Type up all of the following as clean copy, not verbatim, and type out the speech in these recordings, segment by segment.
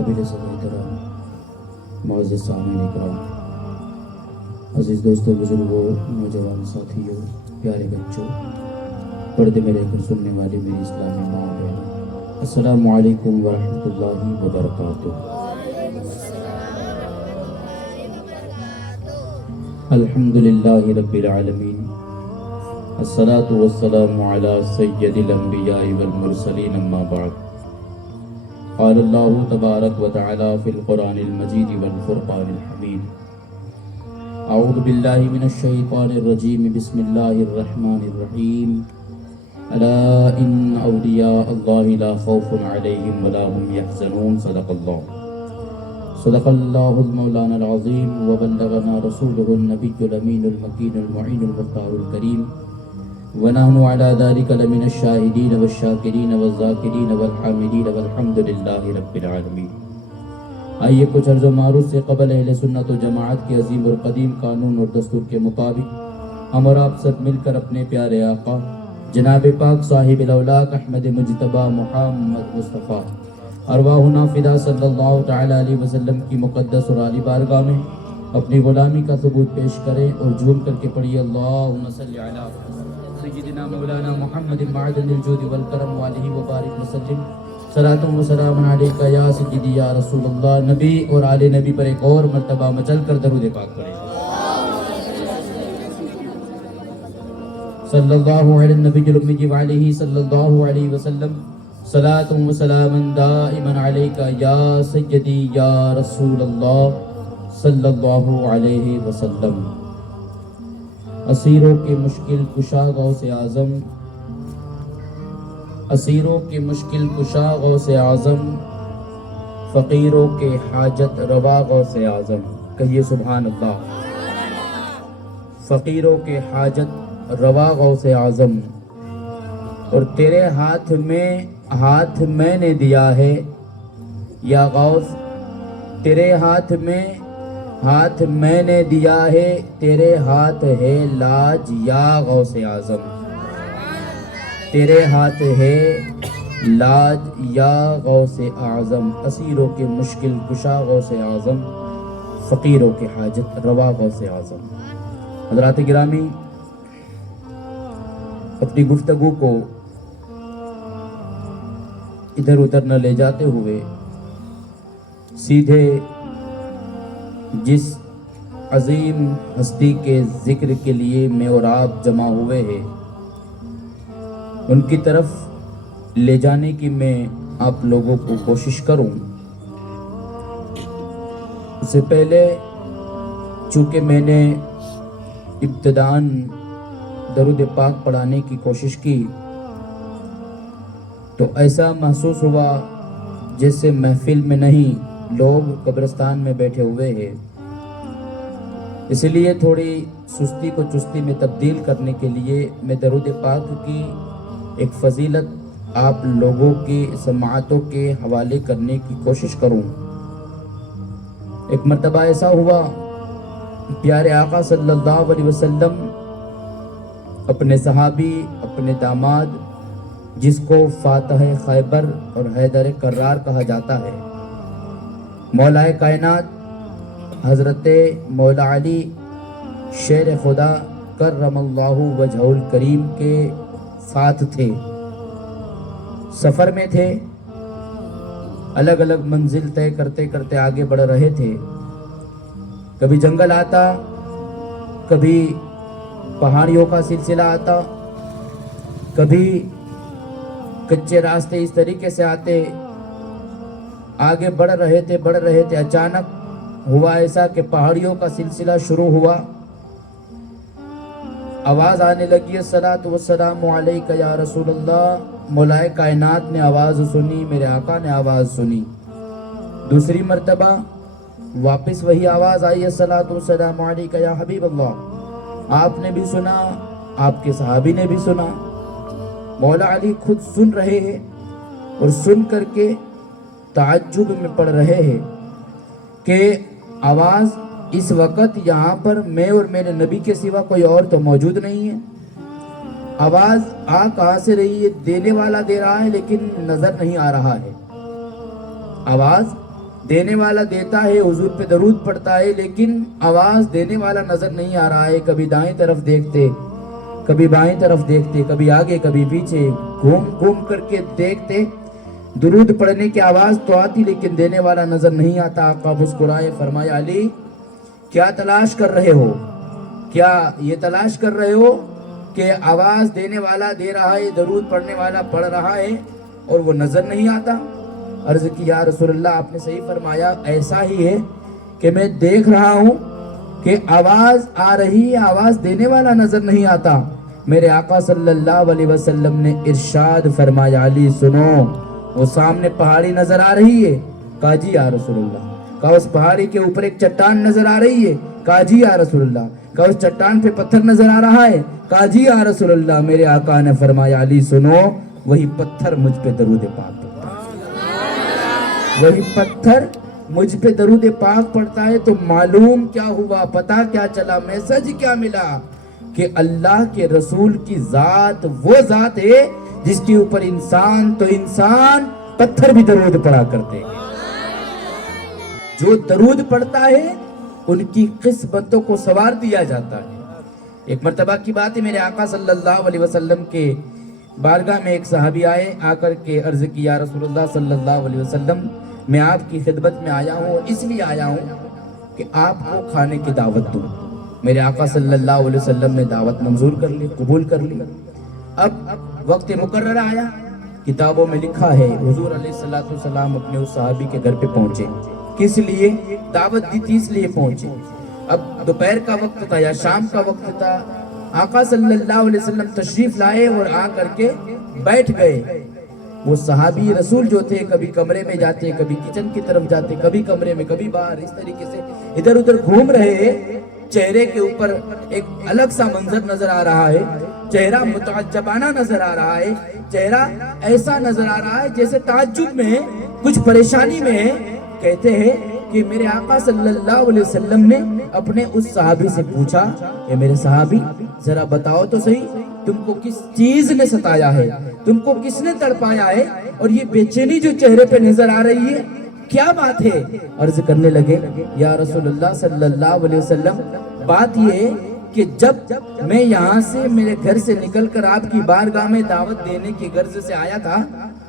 قابل صدر احترام معزز سامعین اکرام، عزیز دوستوں، بزرگوں، نوجوان ساتھیوں، پیارے بچوں، پردے میں رہ کر سننے والی میری اسلامی ماں بہنوں، السلام علیکم ورحمۃ اللہ وبرکاتہ۔ الحمد للہ رب العالمین، الصلاۃ والسلام علی سید الانبیاء والمرسلین، اما بعد۔ قال اللہ تبارک و تعالی فی القرآن المجید والفرقان الحمید، اعوذ باللہ من الشیطان الرجیم، بسم اللہ الرحمن الرحیم، الا ان اولیاء اللہ لا خوف علیہم ولا هم یحزنون، صدق اللہ المولانا العظیم، وبلغنا رسولہ النبی الامین المکین المعین المختار الکریم، ونحن على ذلك لمن الشاہدین والشاکرین والذاکرین والحامدین والحمد للہ رب العالمین۔ آئیے کچھ عرض و معروض سے قبل اہل سنت و جماعت کے عظیم اور قدیم قانون اور دستور کے مطابق ہم اور آپ سب مل کر اپنے پیارے آقا جناب پاک صاحب الاولاق احمد مجتبی محمد مصطفیٰ ارواحنا فدا صلی اللہ تعالی علیہ وسلم کی مقدس اور عالی بارگاہ میں اپنی غلامی کا ثبوت پیش کریں اور جھوم کر کے پڑھیے اللہم صلی علی سیدنا مولانا محمد معدن الجود والکرم والہ وبارک وسلم، صلاۃ و سلام علیکہ یا سیدی یا رسول اللہ۔ نبی اور آل نبی پر ایک اور مرتبہ مچل کر درود پاک پڑھیں۔ صلی اللہ علی النبی الامی وعلیہ صلی اللہ علیہ وسلم، صلاۃ و سلام دائما علیکہ یا سیدی یا رسول اللہ صلی اللہ علیہ وسلم۔ اسیروں کے مشکل کشا غوث اعظم، اسیروں کے مشکل کشا غوث اعظم، فقیروں کے حاجت روا غوث اعظم، کہیے سبحان اللہ۔ فقیروں کے حاجت روا غوث اعظم، اور تیرے ہاتھ میں نے دیا ہے یا غوث، تیرے ہاتھ میں نے دیا ہے، تیرے ہاتھ ہے لاج یا غوث اعظم، تیرے ہاتھ ہے لاج یا غوث اعظم۔ اسیروں کے مشکل کشا غوث اعظم، فقیروں کے حاجت روا غوث اعظم۔ حضرات گرامی، اپنی گفتگو کو ادھر ادھر نہ لے جاتے ہوئے سیدھے جس عظیم ہستی کے ذکر کے لیے میں اور آپ جمع ہوئے ہیں ان کی طرف لے جانے کی میں آپ لوگوں کو کوشش کروں۔ اس سے پہلے چونکہ میں نے ابتداً درود پاک پڑھانے کی کوشش کی تو ایسا محسوس ہوا جیسے محفل میں نہیں، لوگ قبرستان میں بیٹھے ہوئے ہیں۔ اس لیے تھوڑی سستی کو چستی میں تبدیل کرنے کے لیے میں درود پاک کی ایک فضیلت آپ لوگوں کی سماعتوں کے حوالے کرنے کی کوشش کروں۔ ایک مرتبہ ایسا ہوا، پیارے آقا صلی اللہ علیہ وسلم اپنے صحابی، اپنے داماد جس کو فاتح خیبر اور حیدر کرار کہا جاتا ہے، مولا کائنات حضرت مولا علی شیر خدا کرم اللہ وجہہ الکریم کے ساتھ تھے، سفر میں تھے، الگ الگ منزل طے کرتے کرتے آگے بڑھ رہے تھے۔ کبھی جنگل آتا، کبھی پہاڑیوں کا سلسلہ آتا، کبھی کچے راستے اس طریقے سے آتے، آگے بڑھ رہے تھے، اچانک ہوا ایسا کہ پہاڑیوں کا سلسلہ شروع ہوا، آواز آنے لگی، الصلاۃ والسلام علیکہ یا رسول اللہ۔ مولا کائنات نے آواز سنی، میرے آقا نے آواز سنی۔ دوسری مرتبہ واپس وہی آواز آئی، الصلاۃ والسلام علیکہ یا حبیب اللہ۔ آپ نے بھی سنا، آپ کے صحابی نے بھی سنا، مولا علی خود سن رہے ہیں اور سن کر کے تعجب میں پڑ رہے ہیں کہ آواز اس وقت یہاں پر میں اور میرے نبی کے سوا کوئی اور تو موجود نہیں ہے، آواز آ کہاں سے رہی ہے؟ دینے والا دے رہا ہے لیکن نظر نہیں آ رہا ہے، آواز دینے والا دیتا ہے، حضور پہ درود پڑتا ہے، لیکن آواز دینے والا نظر نہیں آ رہا ہے. کبھی دائیں طرف دیکھتے، کبھی بائیں طرف دیکھتے، کبھی آگے کبھی پیچھے گھوم گھوم کر کے دیکھتے. درود پڑھنے کی آواز تو آتی لیکن دینے والا نظر نہیں آتا. آقا مسکرائے، فرمایا علی کیا تلاش کر رہے ہو؟ کیا یہ تلاش کر رہے ہو کہ آواز دینے والا دے رہا ہے، درود پڑھنے والا پڑھ رہا ہے اور وہ نظر نہیں آتا؟ عرض کی یا رسول اللہ آپ نے صحیح فرمایا، ایسا ہی ہے کہ میں دیکھ رہا ہوں کہ آواز آ رہی ہے، آواز دینے والا نظر نہیں آتا. میرے آقا صلی اللہ علیہ وسلم نے ارشاد فرمایا علی سنو، وہ سامنے پہاڑی نظر آ رہی ہے؟ کہا جی یا رسول اللہ. کہا اس پہاڑی کے اوپر ایک چٹان نظر آ رہی ہے؟ کہا جی یا رسول اللہ. کہا اس چٹان پہ پتھر نظر آ رہا ہے؟ کہا جی یا رسول اللہ. میرے آقا نے فرمایا علی سنو، وہی پتھر مجھ پہ درود پاک پڑھتا ہے، وہی پتھر مجھ پہ درود پاک پڑھتا ہے. تو معلوم کیا ہوا، پتا کیا چلا، میسج کیا ملا کہ اللہ کے رسول کی ذات وہ ذات ہے جس کے اوپر انسان تو انسان، پتھر بھی درود پڑھا کرتے ہیں. جو درود پڑھتا ہے ان کی قسمتوں کو سوار دیا جاتا ہے. ایک مرتبہ کی بات ہے، میرے آقا صلی اللہ علیہ وسلم کے بارگاہ میں ایک صحابی آئے، آ کر کے عرض کی یا رسول اللہ صلی اللہ علیہ وسلم میں آپ کی خدمت میں آیا ہوں، اس لیے آیا ہوں کہ آپ کو کھانے کی دعوت دوں. میرے آقا صلی اللہ علیہ وسلم نے دعوت منظور کر لی، قبول کر لی. اب وقت مقرر آیا، کتابوں میں لکھا ہے حضور علیہ السلام اپنے اس صحابی کے گھر پہ پہنچے. کس لیے دعوت دی تھی؟ اس لیے پہنچے. اب دوپہر کا وقت تھا یا شام کا وقت تھا. آقا صلی اللہ علیہ وسلم تشریف لائے اور آ کر کے بیٹھ گئے. وہ صحابی رسول جو تھے کبھی کمرے میں جاتے، کبھی کچن کی طرف جاتے، کبھی کمرے میں کبھی باہر، اس طریقے سے ادھر ادھر گھوم رہے. چہرے کے اوپر ایک الگ سا منظر نظر آ رہا ہے، چہرہ متعجبانہ نظر آ رہا ہے، چہرہ ایسا نظر آ رہا ہے جیسے تعجب میں ہے، کچھ پریشانی میں ہے. کہتے ہیں کہ میرے آقا صلی اللہ علیہ وسلم نے اپنے اس صحابی سے پوچھا کہ میرے صحابی ذرا بتاؤ تو صحیح، تم کو کس چیز نے ستایا ہے، تم کو کس نے تڑپایا ہے، اور یہ بے چینی جو چہرے پہ نظر آ رہی ہے کیا بات ہے؟ عرض کرنے لگے یا رسول اللہ صلی اللہ علیہ وسلم بات یہ ہے کہ جب میں یہاں سے میرے گھر سے نکل کر آپ کی بارگاہ میں دعوت دینے کی غرض سے آیا تھا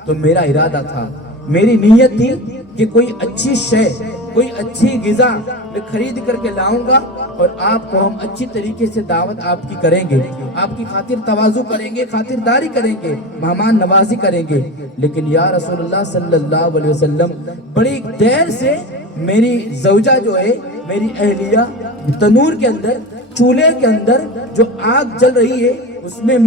تو میرا ارادہ تھا، میری نیت تھی کہ کوئی اچھی شے، کوئی اچھی غذا میں خرید کر کے لاؤں گا اور آپ کو ہم اچھی طریقے سے دعوت آپ کی کریں گے، آپ کی خاطر تواضع کریں گے، خاطرداری کریں گے، مہمان نوازی کریں گے. لیکن یا رسول اللہ صلی اللہ علیہ وسلم بڑی دیر سے میری زوجہ جو ہے، میری اہلیہ تنور کے اندر، چولہے کے اندر جو آگ جل رہی ہے اس میں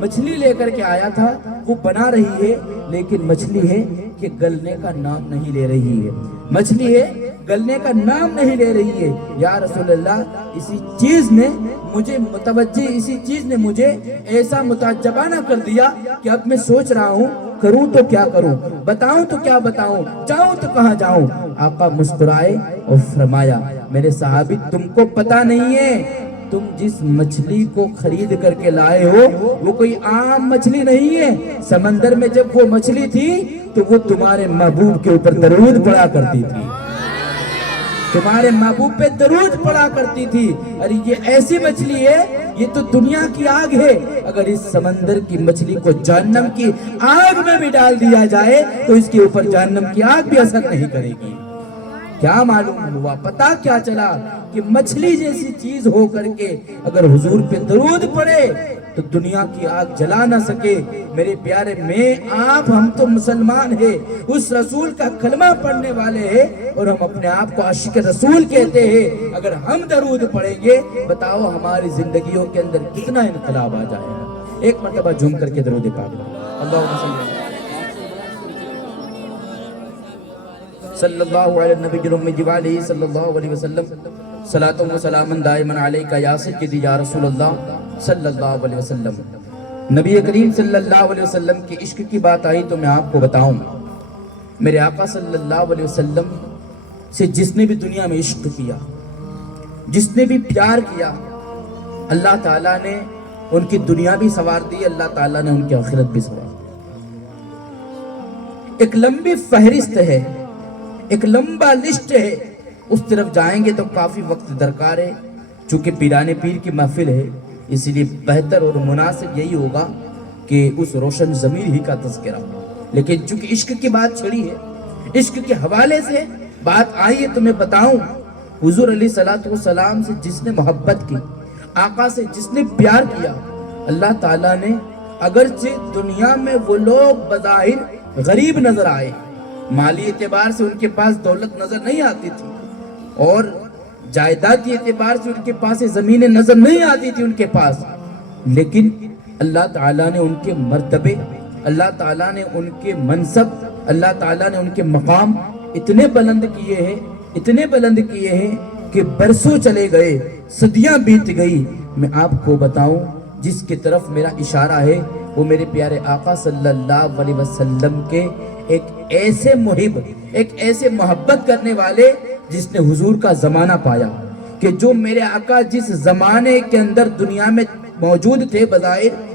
مچھلی لے کر کے آیا تھا، وہ بنا رہی ہے، لیکن مچھلی ہے کہ گلنے کا نام نہیں لے رہی ہے، مچھلی ہے گلنے کا نام نہیں لے رہی ہے. یا رسول اللہ اسی چیز نے مجھے متوجہ، اسی چیز نے مجھے ایسا متعجبانہ کر دیا کہ اب میں سوچ رہا ہوں کروں تو کیا کروں، بتاؤں تو کیا بتاؤں، جاؤں تو کہاں جاؤں. آقا مسکرائے اور فرمایا میرے صحابی تم کو پتا نہیں ہے، تم جس مچھلی کو خرید کر کے لائے ہو وہ کوئی عام مچھلی نہیں ہے. سمندر میں جب وہ مچھلی تھی تو وہ تمہارے محبوب کے اوپر درود پڑا کرتی تھی، تمہارے محبوب پہ درود پڑا کرتی تھی. اور یہ ایسی مچھلی ہے، یہ تو دنیا کی آگ ہے، اگر اس سمندر کی مچھلی کو جہنم کی آگ میں بھی ڈال دیا جائے تو اس کے اوپر جہنم کی آگ بھی اثر نہیں کرے گی. کیا معلوم ہوا، پتا کیا چلا کہ مچھلی جیسی چیز ہو کر کے اگر حضور پہ درود پڑے تو دنیا کی آگ جلا نہ سکے. میرے پیارے میں آپ، ہم تو مسلمان ہیں، اس رسول کا کلمہ پڑھنے والے ہیں اور ہم اپنے آپ کو عاشق رسول کہتے ہیں. اگر ہم درود پڑھیں گے بتاؤ ہماری زندگیوں کے اندر کتنا انقلاب آ جائے گا. ایک مرتبہ جھوم کر کے درود پاک اللہم صلی اللہ علیہ نبی الامی وعلیہ صلی اللہ علیہ وسلم صلاۃ و سلام دائما علیکہ یا سیدی یا رسول اللہ صلی اللہ علیہ وسلم. نبی کریم صلی اللہ علیہ وسلم کی عشق کی بات آئی تو میں آپ کو بتاؤں، میرے آقا صلی اللہ علیہ وسلم سے جس نے بھی دنیا میں عشق کیا، جس نے بھی پیار کیا، اللہ تعالیٰ نے ان کی دنیا بھی سنوار دی، اللہ تعالیٰ نے ان کی آخرت بھی سنوار دی. ایک لمبی فہرست ہے، ایک لمبا لسٹ ہے، اس طرف جائیں گے تو کافی وقت درکار ہے۔ چونکہ پیرانے پیر کی محفل ہے، اس لیے بہتر اور مناسب یہی ہوگا کہ اس روشن ضمیر ہی کا تذکرہ ہو۔ لیکن چونکہ عشق کی بات چھڑی ہے، عشق کے حوالے سے بات آئی ہے تو میں بتاؤں، حضور علیہ السلام سے جس نے محبت کی، آقا سے جس نے پیار کیا، اللہ تعالیٰ نے اگرچہ دنیا میں وہ لوگ بظاہر غریب نظر آئے، مالی اعتبار سے ان کے پاس دولت نظر نہیں آتی تھی، اور جائیدادی اعتبار سے ان کے پاس زمینیں نظر نہیں آتی تھی ان کے پاس، لیکن اللہ تعالیٰ نے ان کے مرتبے، اللہ تعالیٰ نے ان کے منصب، اللہ تعالیٰ نے ان کے مقام اتنے بلند کیے ہیں، اتنے بلند کیے ہیں کہ برسوں چلے گئے، صدیاں بیت گئی۔ میں آپ کو بتاؤں، جس کی طرف میرا اشارہ ہے وہ میرے پیارے آقا صلی اللہ علیہ وسلم کے ایک ایسے محب، ایک ایسے محبت کرنے والے جس نے حضور کا زمانہ پایا، کہ جو میرے آقا جس زمانے کے اندر دنیا میں موجود تھے، بظاہر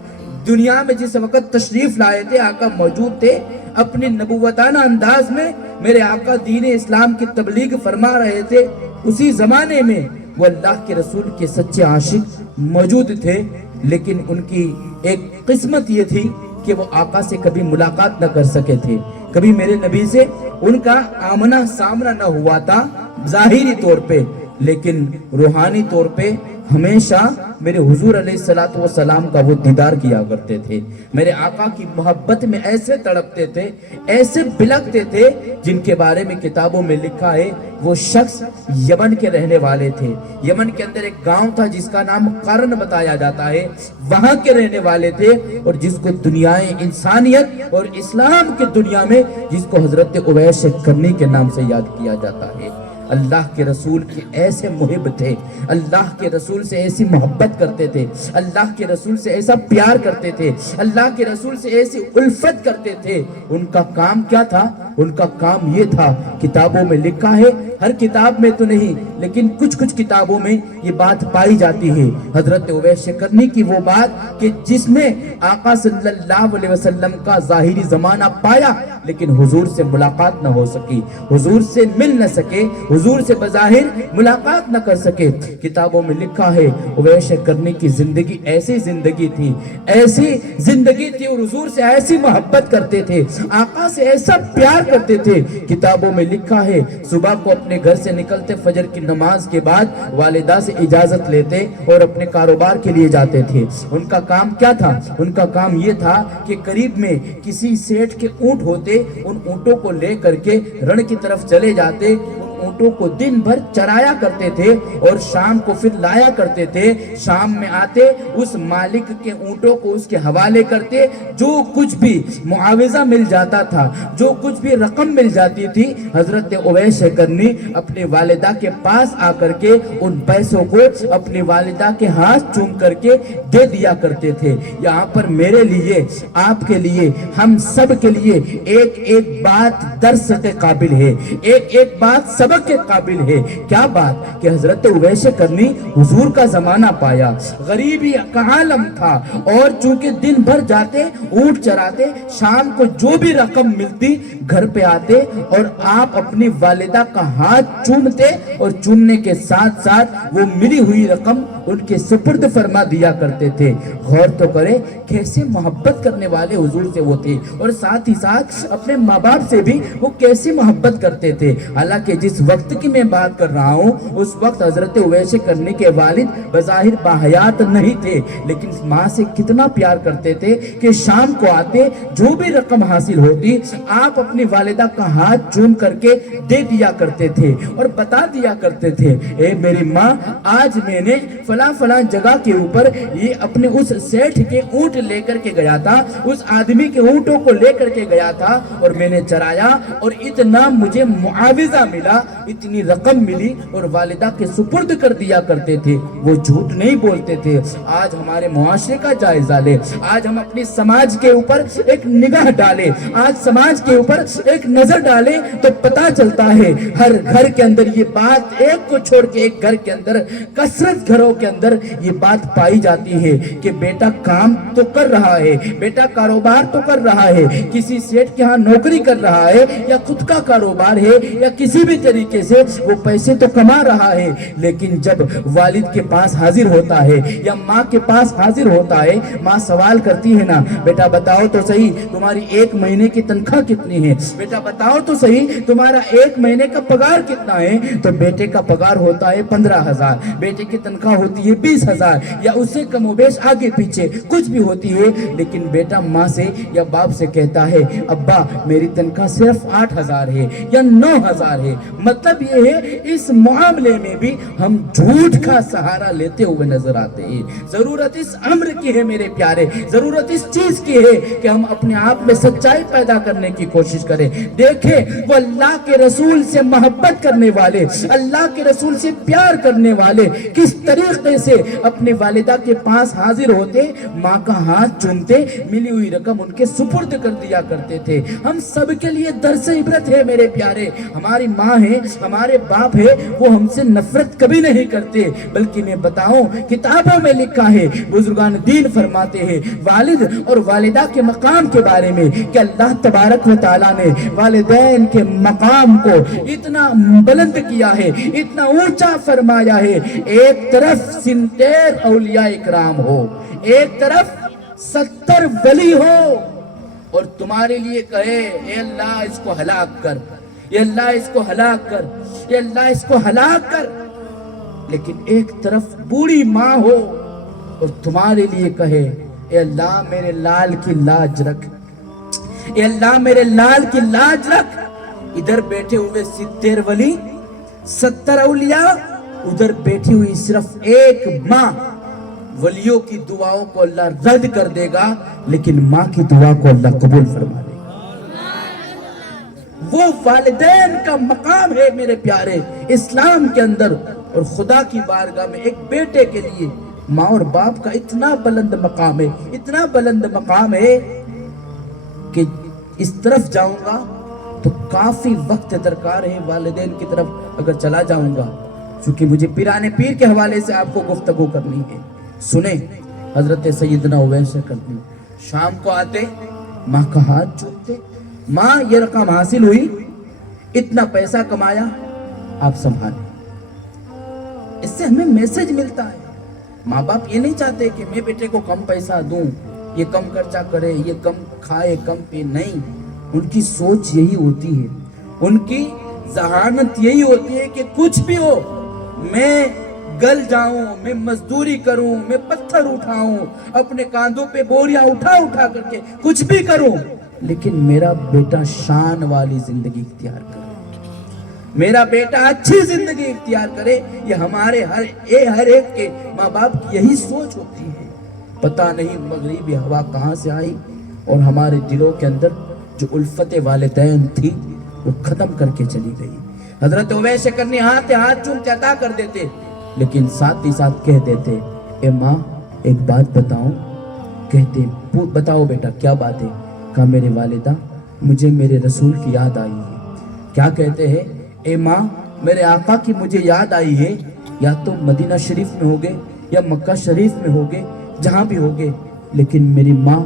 دنیا میں جس وقت تشریف لائے تھے آقا موجود تھے، اپنی نبوتانہ انداز میں میرے آقا دین اسلام کی تبلیغ فرما رہے تھے، اسی زمانے میں وہ اللہ کے رسول کے سچے عاشق موجود تھے، لیکن ان کی ایک قسمت یہ تھی کہ وہ آقا سے کبھی ملاقات نہ کر سکے تھے، کبھی میرے نبی سے ان کا آمنا سامنا نہ ہوا تھا ظاہری طور پہ، لیکن روحانی طور پہ ہمیشہ میرے حضور علیہ السلام کا وہ دیدار کیا کرتے تھے، میرے آقا کی محبت میں ایسے تڑپتے تھے، ایسے بلکتے تھے، جن کے بارے میں کتابوں میں لکھا ہے وہ شخص یمن کے رہنے والے تھے۔ یمن کے اندر ایک گاؤں تھا جس کا نام قرن بتایا جاتا ہے، وہاں کے رہنے والے تھے، اور جس کو دنیا انسانیت اور اسلام کی دنیا میں جس کو حضرت اویس کرنی کے نام سے یاد کیا جاتا ہے۔ اللہ کے رسول کے ایسے محب تھے، اللہ کے رسول سے ایسی محبت کرتے تھے، اللہ کے رسول سے ایسا پیار کرتے تھے، اللہ کے رسول سے ایسی الفت کرتے تھے۔ ان کا کام کیا تھا؟ ان کا کام یہ تھا، کتابوں میں لکھا ہے، ہر کتاب میں تو نہیں لیکن کچھ کتابوں میں یہ بات پائی جاتی ہے، حضرت اویس کرنی کی وہ بات کہ جس نے آقا صلی اللہ علیہ وسلم کا ظاہری زمانہ پایا لیکن حضور سے ملاقات نہ ہو سکی، حضور سے مل نہ سکے، حضور سے بظاہر ملاقات نہ کر سکے۔ کتابوں میں لکھا ہے اویس کرنی کی زندگی ایسی زندگی تھی، ایسی زندگی تھی، اور حضور سے ایسی محبت کرتے تھے، آقا سے ایسا پیار کرتے تھے۔ کتابوں میں لکھا ہے صبح کو اپنے گھر سے نکلتے، فجر کی نماز کے بعد والدہ سے اجازت لیتے اور اپنے کاروبار کے لیے جاتے تھے۔ ان کا کام کیا تھا؟ ان کا کام یہ تھا کہ قریب میں کسی سیٹھ کے اونٹ ہوتے، ان اونٹوں کو لے کر کے رن کی طرف چلے جاتے، اونٹوں کو دن بھر چرایا کرتے تھے اور شام کو پھر لایا کرتے تھے۔ شام میں آتے اس مالک کے اونٹوں کو اس کے حوالے کرتے، جو کچھ بھی معاوضہ مل جاتا تھا، جو کچھ بھی رقم مل جاتی تھی، حضرت اویس کرنی اپنی والدہ کے پاس آ کر کے ان پیسوں کو اپنی والدہ کے ہاتھ چوم کر کے دے دیا کرتے تھے۔ یہاں پر میرے لیے، آپ کے لیے، ہم سب کے لیے ایک ایک بات درس کے قابل ہے، ایک ایک بات سبق کے قابل ہے۔ کیا بات؟ کہ حضرت اویس کرنی حضور کا زمانہ پایا، غریبی کا عالم تھا، اور چونکہ دن بھر جاتے اونٹ چراتے، شام کو جو بھی رقم ملتی گھر پہ آتے اور آپ اپنی والدہ کا ہاتھ چومتے، اور چومنے کے ساتھ ساتھ وہ ملی ہوئی رقم ان کے سپرد فرما دیا کرتے تھے۔ غور تو کرے کیسے محبت کرنے والے حضور سے وہ تھے، اور ساتھ ہی ساتھ اپنے ماں باپ سے بھی وہ کیسی محبت کرتے تھے۔ حالانکہ جس وقت کی میں بات کر رہا ہوں اس وقت حضرت اویس کرنی کے والد بظاہر باحیات نہیں تھے، لیکن ماں سے کتنا پیار کرتے تھے کہ شام کو آتے، جو بھی رقم حاصل ہوتی آپ اپنی والدہ کا ہاتھ چوم کر کے دے دیا کرتے تھے، اور بتا دیا کرتے تھے، اے میری ماں، آج میں نے فلاں جگہ کے اوپر یہ اپنے اس سیٹھ کے اونٹ لے کر کے گیا تھا، اس آدمی کے اونٹوں کو لے کر کے گیا تھا، اور میں نے چرایا اور اتنا مجھے معاوضہ ملا اتنی رقم ملی اور والدہ کے سپرد کر دیا کرتے تھے، وہ جھوٹ نہیں بولتے تھے۔ آج ہمارے معاشرے کا جائزہ لے، آج ہم اپنی سماج کے اوپر ایک نگاہ ڈالے، آج سماج کے اوپر ایک نظر ڈالے تو پتا چلتا ہے ہر گھر کے اندر یہ بات، ایک کو چھوڑ کے ایک گھر کے اندر، کثرت گھروں کے اندر یہ بات پائی جاتی ہے کہ بیٹا کام تو کر رہا ہے، بیٹا کاروبار تو کر رہا ہے، کسی سیٹ کے ہاں نوکری کر رہا ہے یا خود کا کاروبار ہے یا کسی بھی طریقے سے وہ پیسے تو کما رہا ہے، لیکن جب والد کے پاس حاضر ہوتا ہے یا ماں کے پاس حاضر ہوتا ہے، ماں سوال کرتی ہے نا، بیٹا بتاؤ تو صحیح تمہاری ایک مہینے کی تنخواہ کتنی ہے، بیٹا بتاؤ تو صحیح تمہارا ایک مہینے کا پگار کتنا ہے، تو بیٹے کا پگار ہوتا ہے 15,000، بیٹے کی تنخواہ ہوتی ہے 20,000 یا اس سے کم و بیش آگے پیچھے کچھ بھی ہوتی ہے، لیکن بیٹا ماں سے یا باپ سے کہتا ہے ابا میری تنخواہ صرف 8,000 ہے یا 9,000 ہے۔ مطلب یہ ہے اس معاملے میں بھی ہم جھوٹ کا سہارا لیتے ہوئے نظر آتے ہیں۔ ضرورت اس امر کی ہے میرے پیارے، ضرورت اس چیز کی ہے کہ ہم اپنے آپ میں سچائی پیدا کرنے کی کوشش کریں۔ دیکھیں وہ اللہ کے رسول سے محبت کرنے والے، اللہ کے رسول سے پیار کرنے والے کس طریقے سے اپنے والدہ کے پاس حاضر ہوتے، ماں کا ہاتھ چومتے، ملی ہوئی رقم ان کے سپرد کر دیا کرتے تھے۔ ہم سب کے لیے درس عبرت ہے میرے پیارے، ہماری ماں ہے، ہمارے باپ ہے، وہ ہم سے نفرت کبھی نہیں کرتے، بلکہ میں بتاؤں کتابوں میں لکھا ہے، بزرگان دین فرماتے ہیں والد اور والدہ کے مقام کے بارے میں کہ اللہ تبارک و تعالیٰ نے والدین کے مقام کو اتنا بلند کیا ہے، اتنا اونچا فرمایا ہے، ایک طرف 70 اولیاء اکرام ہو، ایک طرف 70 ولی ہو اور تمہارے لیے کہے اے اللہ اس کو ہلاک کر، اے اللہ اس کو ہلاک کر، اے اللہ اس کو ہلاک کر، لیکن ایک طرف بوڑھی ماں ہو اور تمہارے لیے کہے اے اللہ میرے لال کی لاج رکھ، اے اللہ میرے لال کی لاج رکھ۔ ادھر بیٹھے ہوئے 70 ولی، 70 اولیاء، ادھر بیٹھی ہوئی صرف ایک ماں۔ ولیوں کی دعاؤں کو اللہ رد کر دے گا لیکن ماں کی دعا کو اللہ قبول فرما دے گا۔ وہ والدین کا مقام ہے میرے پیارے اسلام کے اندر، اور خدا کی بارگاہ میں ایک بیٹے کے لیے ماں اور باپ کا اتنا بلند مقام ہے، اتنا بلند مقام ہے کہ اس طرف جاؤں گا تو کافی وقت درکار ہے، والدین کی طرف اگر چلا جاؤں گا چونکہ مجھے پیرانے پیر کے حوالے سے آپ کو گفتگو کرنی ہے۔ سنیں حضرت سیدنا اویس کرنی، شام کو آتے ماں کا ہاتھ چومتے، ماں یہ رقم حاصل ہوئی، اتنا پیسہ کمایا، آپ سنبھالیں۔ اس سے ہمیں میسج ملتا ہے، ماں باپ یہ نہیں چاہتے کہ میں بیٹے کو کم پیسہ دوں، یہ کم خرچہ کرے، یہ کم کھائے کم پی، نہیں، ان کی سوچ یہی ہوتی ہے، ان کی ذہانت یہی ہوتی ہے کہ کچھ بھی ہو میں گل جاؤں، میں مزدوری کروں، میں پتھر اٹھاؤں، اپنے کاندھوں پہ بوریاں اٹھا کر کے کچھ بھی کروں، لیکن میرا بیٹا شان والی زندگی اختیار کرے، میرا بیٹا اچھی زندگی اختیار کرے۔ یہ ہمارے ہر ایک کے ماں باپ کی یہی سوچ ہوتی ہے۔ پتہ نہیں مغربی ہوا کہاں سے آئی اور ہمارے دلوں کے اندر جو الفت والدین تھی وہ ختم کر کے چلی گئی۔ حضرت اویس کرنی ہاتھ چومتے عطا کر دیتے، لیکن ساتھ ہی ساتھ کہہ دیتے اے ماں ایک بات بتاؤں، کہتے بتاؤ بیٹا کیا بات ہے؟ کہا میرے والدہ مجھے میرے رسول کی یاد آئی ہے۔ کیا کہتے ہیں؟ اے ماں میرے آقا کی مجھے یاد آئی ہے، یا تو مدینہ شریف میں ہوگے یا مکہ شریف میں ہوگے، جہاں بھی ہوگے، لیکن میری ماں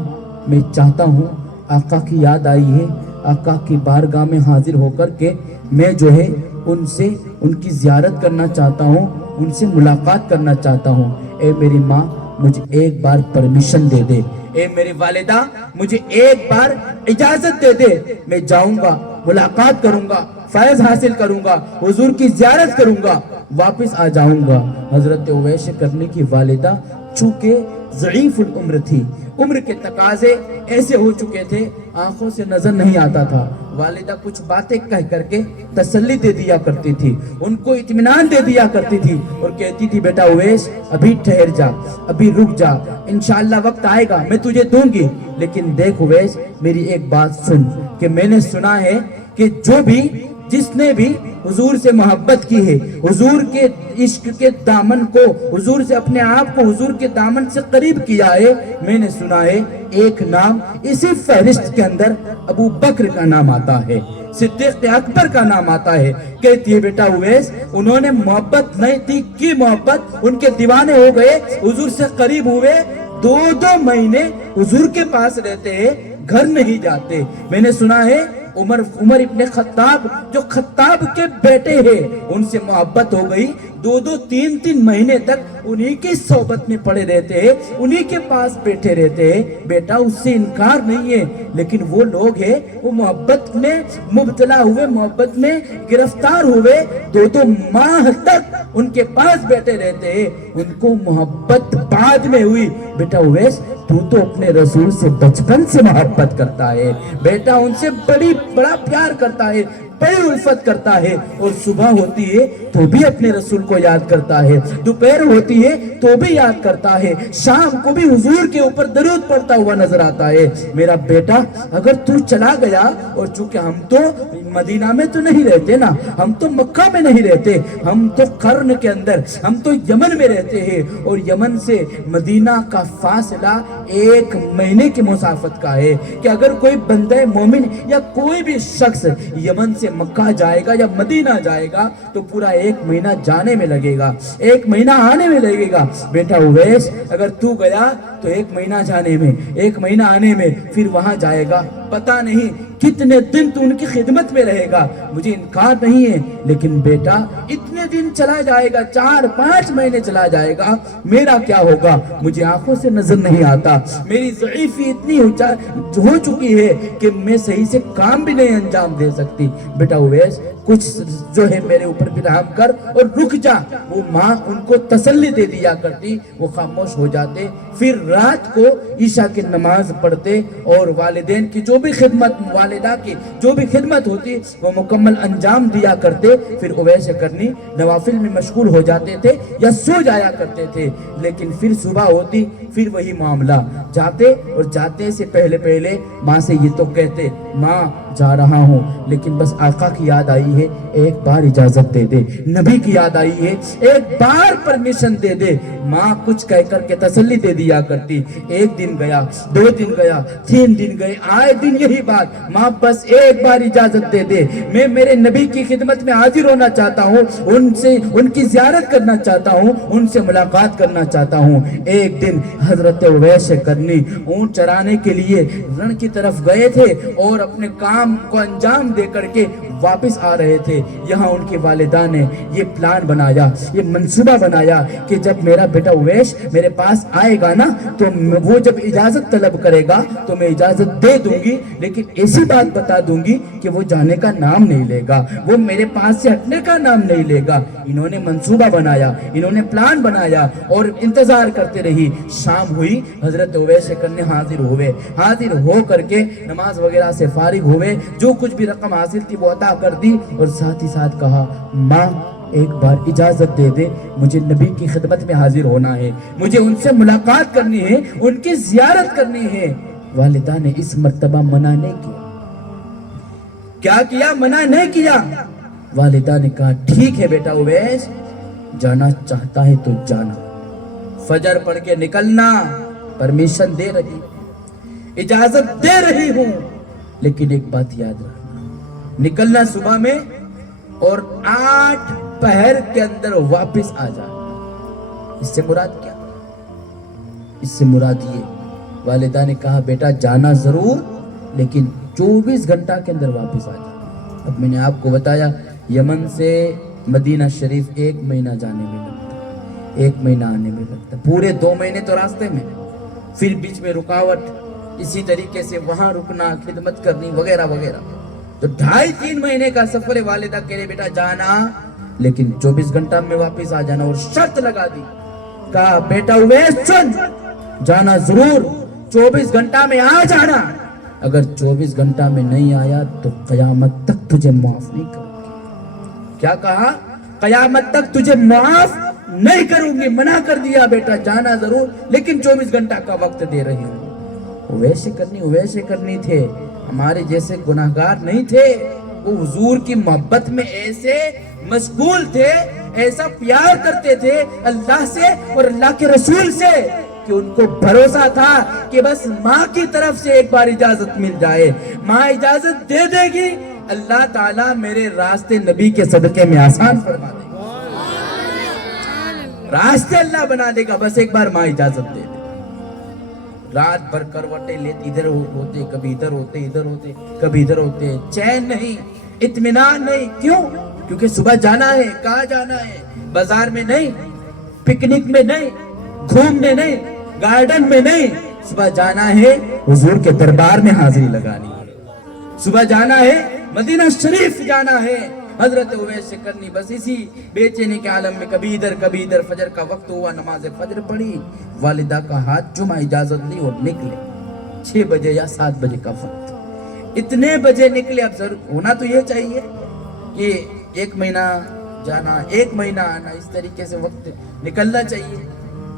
میں چاہتا ہوں آقا کی یاد آئی ہے، آقا کی بارگاہ میں حاضر ہو کر کے میں جو ہے ان سے ان کی زیارت کرنا چاہتا ہوں، ان سے ملاقات کرنا چاہتا ہوں۔ اے میری ماں مجھے ایک بار پرمیشن دے دے، اے میری والدہ مجھے ایک بار اجازت دے دے، میں جاؤں گا، ملاقات کروں گا، فیض حاصل کروں گا، حضور کی زیارت کروں گا، واپس آ جاؤں گا۔ حضرت اویس کرنی کی والدہ چونکہ ضعیف العمر تھی، عمر کے تقاضے ایسے ہو چکے تھے آنکھوں سے نظر نہیں آتا تھا، والدہ کچھ باتیں کہہ کر کے تسلی دے دیا کرتی تھی، ان کو اطمینان دے دیا کرتی تھی اور کہتی تھی بیٹا اویس ابھی ٹھہر جا، ابھی رک جا، انشاءاللہ وقت آئے گا میں تجھے دوں گی، لیکن دیکھ اویس میری ایک بات سن کہ میں نے سنا ہے کہ جس نے بھی حضور سے محبت کی ہے, حضور کے عشق کے دامن کو, حضور سے اپنے آپ کو حضور کے دامن سے قریب کیا ہے. میں نے سنا ہے ایک نام اسی فہرست کے اندر ابو بکر کا نام آتا ہے, صدیق اکبر کا نام آتا ہے. کہتی ہے بیٹا اویس, انہوں نے محبت نہیں تھی کی محبت, ان کے دیوانے ہو گئے, حضور سے قریب ہوئے, 2 مہینے حضور کے پاس رہتے ہیں, گھر نہیں جاتے. میں نے سنا ہے عمر ابن خطاب جو خطاب کے بیٹے ہیں, ان سے محبت ہو گئی, 2-3 مہینے تک انہی کی صحبت میں پڑے رہتے ہیں, انہی کے پاس بیٹھے رہتے ہیں. بیٹا اس سے انکار نہیں ہے, لیکن وہ لوگ ہیں وہ محبت میں مبتلا ہوئے, محبت میں گرفتار ہوئے, 2 ماہ تک ان کے پاس بیٹھے رہتے ہیں, ان کو محبت بعد میں ہوئی. بیٹا اویس, تو اپنے رسول سے بچپن سے محبت کرتا ہے بیٹا, ان سے بڑا پیار کرتا ہے, بڑی الفت کرتا ہے, اور صبح ہوتی ہے تو بھی اپنے رسول کو یاد کرتا ہے, دوپہر ہوتی ہے تو بھی یاد کرتا ہے, شام کو بھی حضور کے اوپر درود پڑھتا ہوا نظر آتا ہے. میرا بیٹا اگر تو چلا گیا, اور چونکہ ہم تو مدینہ میں تو نہیں رہتے نا, ہم تو مکہ میں نہیں رہتے, ہم تو قرن کے اندر, ہم تو یمن میں رہتے ہیں, اور یمن سے مدینہ کا فاصلہ 1 مہینے کی مسافت کا ہے, کہ اگر کوئی بندہ مومن یا کوئی بھی شخص یمن سے مکہ جائے گا یا مدینہ جائے گا تو پورا 1 مہینہ جانے میں لگے گا, 1 مہینہ آنے میں لگے گا. بیٹا اویس, اگر تو گیا تو 1 مہینہ جانے میں, 1 مہینہ آنے میں, پھر وہاں جائے گا, پتہ نہیں کتنے دن تو ان کی خدمت میں رہے گا. مجھے انکار نہیں ہے, لیکن بیٹا اتنے دن چلا جائے گا, 4-5 مہینے چلا جائے گا, میرا کیا ہوگا؟ مجھے آنکھوں سے نظر نہیں آتا, میری ضعیفی اتنی ہو چکی ہے کہ میں صحیح سے کام بھی نہیں انجام دے سکتی. بیٹا اویس, کچھ جو ہے میرے اوپر بھی رحم کر اور رک جا. وہ ماں ان کو تسلی دے دیا کرتی, وہ خاموش ہو جاتے, پھر رات کو عشاء کی نماز پڑھتے, اور والدین کی جو بھی خدمت, والدہ کی جو بھی خدمت ہوتی وہ مکمل انجام دیا کرتے. پھر اویس کرنی نوافل میں مشغول ہو جاتے تھے یا سو جایا کرتے تھے. لیکن پھر صبح ہوتی, پھر وہی معاملہ, جاتے, اور جاتے سے پہلے ماں سے یہ تو کہتے, ماں جا رہا ہوں, لیکن بس آقا کی یاد آئی ہے, ایک بار اجازت دے دے, نبی کی یاد آئی ہے, ایک بار پرمیشن دے دے. ماں کچھ کہہ کر کے تسلی دے دیا کرتی. 1 دن گیا, 2 دن گیا, 3 دن گئے, آئے دن یہی بات, ماں بس ایک بار اجازت دے دے, میں میرے نبی کی خدمت میں حاضر ہونا چاہتا ہوں, ان کی زیارت کرنا چاہتا ہوں, ان سے ملاقات کرنا چاہتا ہوں. ایک دن حضرت اویس کرنی اونٹ چرانے کے لیے رن کی طرف گئے تھے, اور اپنے کام کو انجام دے کر کے واپس آ رہے تھے. یہاں ان کی والدہ نے یہ پلان بنایا, یہ منصوبہ بنایا کہ جب میرا بیٹا اویس میرے پاس آئے گا نا, تو وہ جب اجازت طلب کرے گا تو میں اجازت دے دوں گی, لیکن ایسی بات بتا دوں گی کہ وہ جانے کا نام نہیں لے گا, وہ میرے پاس سے ہٹنے کا نام نہیں لے گا. انہوں نے منصوبہ بنایا, انہوں نے پلان بنایا, اور انتظار کرتے رہی. شام ہوئی, حضرت اویس کرنے حاضر ہوئے, حاضر ہو کر کے نماز وغیرہ سے فارغ ہوئے, جو کچھ بھی رقم حاصل تھی وہ عطا کر دی, اور ساتھ ہی ساتھ کہا, ماں ایک بار اجازت دے دے, مجھے نبی کی خدمت میں حاضر ہونا ہے, مجھے ان سے ملاقات کرنی ہے, ان کی زیارت کرنی ہے. والدہ نے اس مرتبہ منع نہیں کیا. کیا کیا؟ منع نہیں کیا. والدہ نے کہا, ٹھیک ہے بیٹا اویس, جانا چاہتا ہے تو جانا, فجر پڑھ کے نکلنا, پرمیشن دے رہی, اجازت دے رہی ہوں, لیکن ایک بات یاد رکھنا, نکلنا صبح میں, اور 8 پہر کے اندر واپس آ جانا. اس سے مراد کیا؟ اس سے مراد یہ, والدہ نے کہا بیٹا جانا ضرور, لیکن 24 گھنٹہ کے اندر واپس آ جانا. اب میں نے آپ کو بتایا یمن سے مدینہ شریف 1 مہینہ جانے میں لگتا, 1 مہینہ آنے میں لگتا, پورے 2 مہینے تو راستے میں, پھر بیچ میں رکاوٹ, اسی طریقے سے وہاں رکنا, خدمت کرنی وغیرہ وغیرہ. تو 2.5-3 مہینے کا سفر. والدہ کہہ رہے بیٹا جانا, لیکن 24 گھنٹہ میں واپس آ جانا, اور شرط لگا دی. کہا بیٹا اویس سن, جانا ضرور, 24 گھنٹہ میں آ جانا, اگر 24 گھنٹہ میں نہیں آیا تو قیامت تک تجھے معاف نہیں کروں گی. کیا کہا؟ قیامت تک تجھے معاف نہیں کروں گی. منع کر دیا, بیٹا جانا ضرور, لیکن 24 گھنٹہ کا وقت دے رہی ہوں. اویس کرنی تھے, ہمارے جیسے گناہگار نہیں تھے, وہ حضور کی محبت میں ایسے مشغول تھے، ایسا پیار کرتے تھے اللہ سے اور اللہ کے رسول سے کہ ان کو بھروسہ تھا کہ بس ماں کی طرف سے ایک بار اجازت مل جائے، ماں اجازت دے دے گی، اللہ تعالیٰ میرے راستے نبی کے صدقے میں آسان فرما دے گا، راستے اللہ بنا دے گا، بس ایک بار ماں اجازت دے دے۔ رات بھر کروٹیں لیتے ادھر ہوتے، کبھی ادھر ہوتے، ادھر ہوتے، کبھی ادھر ہوتے، چین نہیں، اطمینان نہیں۔ کیوں؟ کیونکہ صبح جانا ہے۔ کہاں جانا ہے؟ بازار میں نہیں، پکنک میں نہیں، گھومنے نہیں، گارڈن میں نہیں، صبح جانا ہے حضور کے دربار میں حاضری لگانی ہے، صبح جانا ہے مدینہ شریف جانا ہے۔ حضرت اویس کرنی بس اسی بے چینی کے عالم میں کبھی ادھر فجر کا وقت ہوا، نماز فجر پڑھی، والدہ کا ہاتھ چوما، اجازت لی اور نکلے۔ 6 بجے یا 7 بجے کا وقت، اتنے بجے نکلے۔ اب ضرور ہونا تو یہ چاہیے کہ 1 مہینہ جانا، 1 مہینہ آنا، اس طریقے سے وقت نکلنا چاہیے،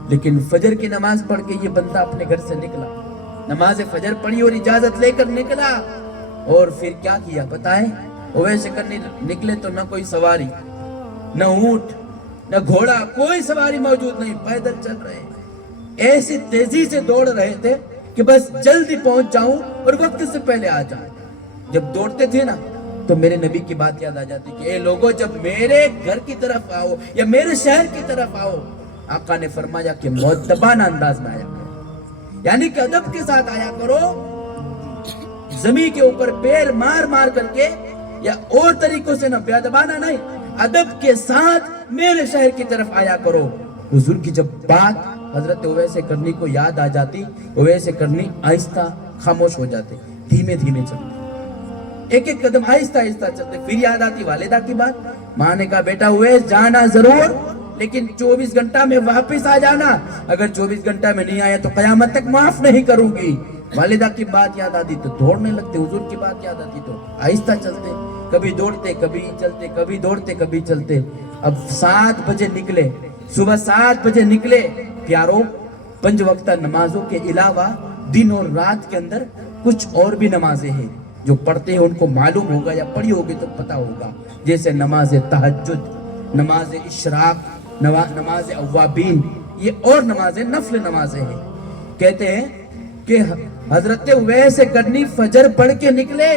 لیکن فجر کی نماز پڑھ کے یہ بندہ اپنے گھر سے نکلا، نماز فجر پڑھی اور اجازت لے کر نکلا، اور پھر کیا کیا بتائیں؟ اویس کرنی نکلے تو نہ کوئی سواری، نہ اونٹ، نہ گھوڑا، کوئی سواری موجود نہیں، پیدل چل رہے ہیں، ایسی تیزی سے دوڑ رہے تھے کہ بس جلدی پہنچ جاؤں اور وقت سے پہلے آ جاؤں۔ جب دوڑتے تھے نا تو میرے نبی کی بات یاد آ جاتی کہ اے لوگو، جب میرے گھر کی طرف آؤ یا میرے شہر کی طرف آؤ، آقا نے فرمایا کہ مؤدبانہ انداز میں آیا کرو، یعنی کہ ادب کے ساتھ آیا کرو، زمین کے اوپر پیر مار مار کر کے یا اور طریقوں سے نہ، بے ادبانہ نہیں، ادب کے ساتھ میرے شہر کی طرف آیا کرو۔ حضور کی جب بات حضرت اویس کرنی کو یاد آ جاتی، اویس کرنی آہستہ خاموش ہو جاتے، دھیمے دھیمے چلتے، ایک ایک قدم آہستہ آہستہ چلتے۔ پھر یاد آتی والدہ کی بات، ماں نے کہا بیٹا اویس جانا ضرور، لیکن 24 گھنٹہ میں واپس آ جانا، اگر 24 گھنٹہ میں نہیں آیا تو قیامت تک معاف نہیں کروں گی۔ والدہ کی بات یاد آتی تو دوڑنے لگتے، حضور کی بات یاد آتی تو آہستہ چلتے، کبھی دوڑتے کبھی چلتے، کبھی دوڑتے کبھی چلتے۔ اب 7 بجے نکلے، صبح 7 بجے نکلے۔ پیاروں، 5 وقتہ نمازوں کے علاوہ دن اور رات کے اندر کچھ اور بھی نمازیں ہیں جو پڑھتے ہیں، ان کو معلوم ہوگا یا پڑھی ہوگی تو پتا ہوگا، جیسے نماز تہجد، نماز اشراق، نماز اوابین، یہ اور نمازیں نفل نمازیں ہیں۔ کہتے ہیں کہ حضرت اویس کرنی فجر پڑھ کے نکلے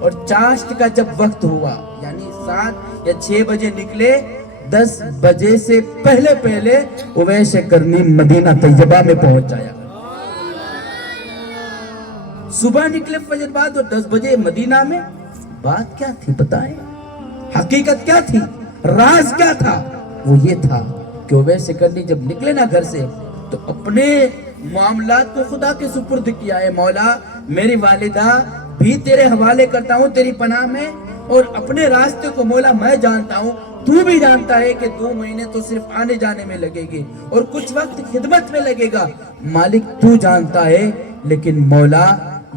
اور چاشت کا جب وقت ہوا، یعنی 7 یا 6 بجے نکلے، 10 بجے سے پہلے پہلے اویس کرنی مدینہ طیبہ میں پہنچ جایا۔ صبح نکلے فجر بعد اور 10 بجے مدینہ میں۔ بات کیا تھی بتائیں؟ حقیقت کیا تھی؟ راز کیا تھا؟ وہ یہ تھا کہ اویس کرنی جب نکلے نا گھر سے تو اپنے معاملات کو خدا کے سپرد کیا ہے، مولا میری والدہ بھی تیرے حوالے کرتا ہوں تیری پناہ میں، اور اپنے راستے کو مولا میں جانتا ہوں، تو بھی جانتا ہے کہ 2 مہینے تو صرف آنے جانے میں لگے گی اور کچھ وقت خدمت میں لگے گا، مالک تو جانتا ہے، لیکن مولا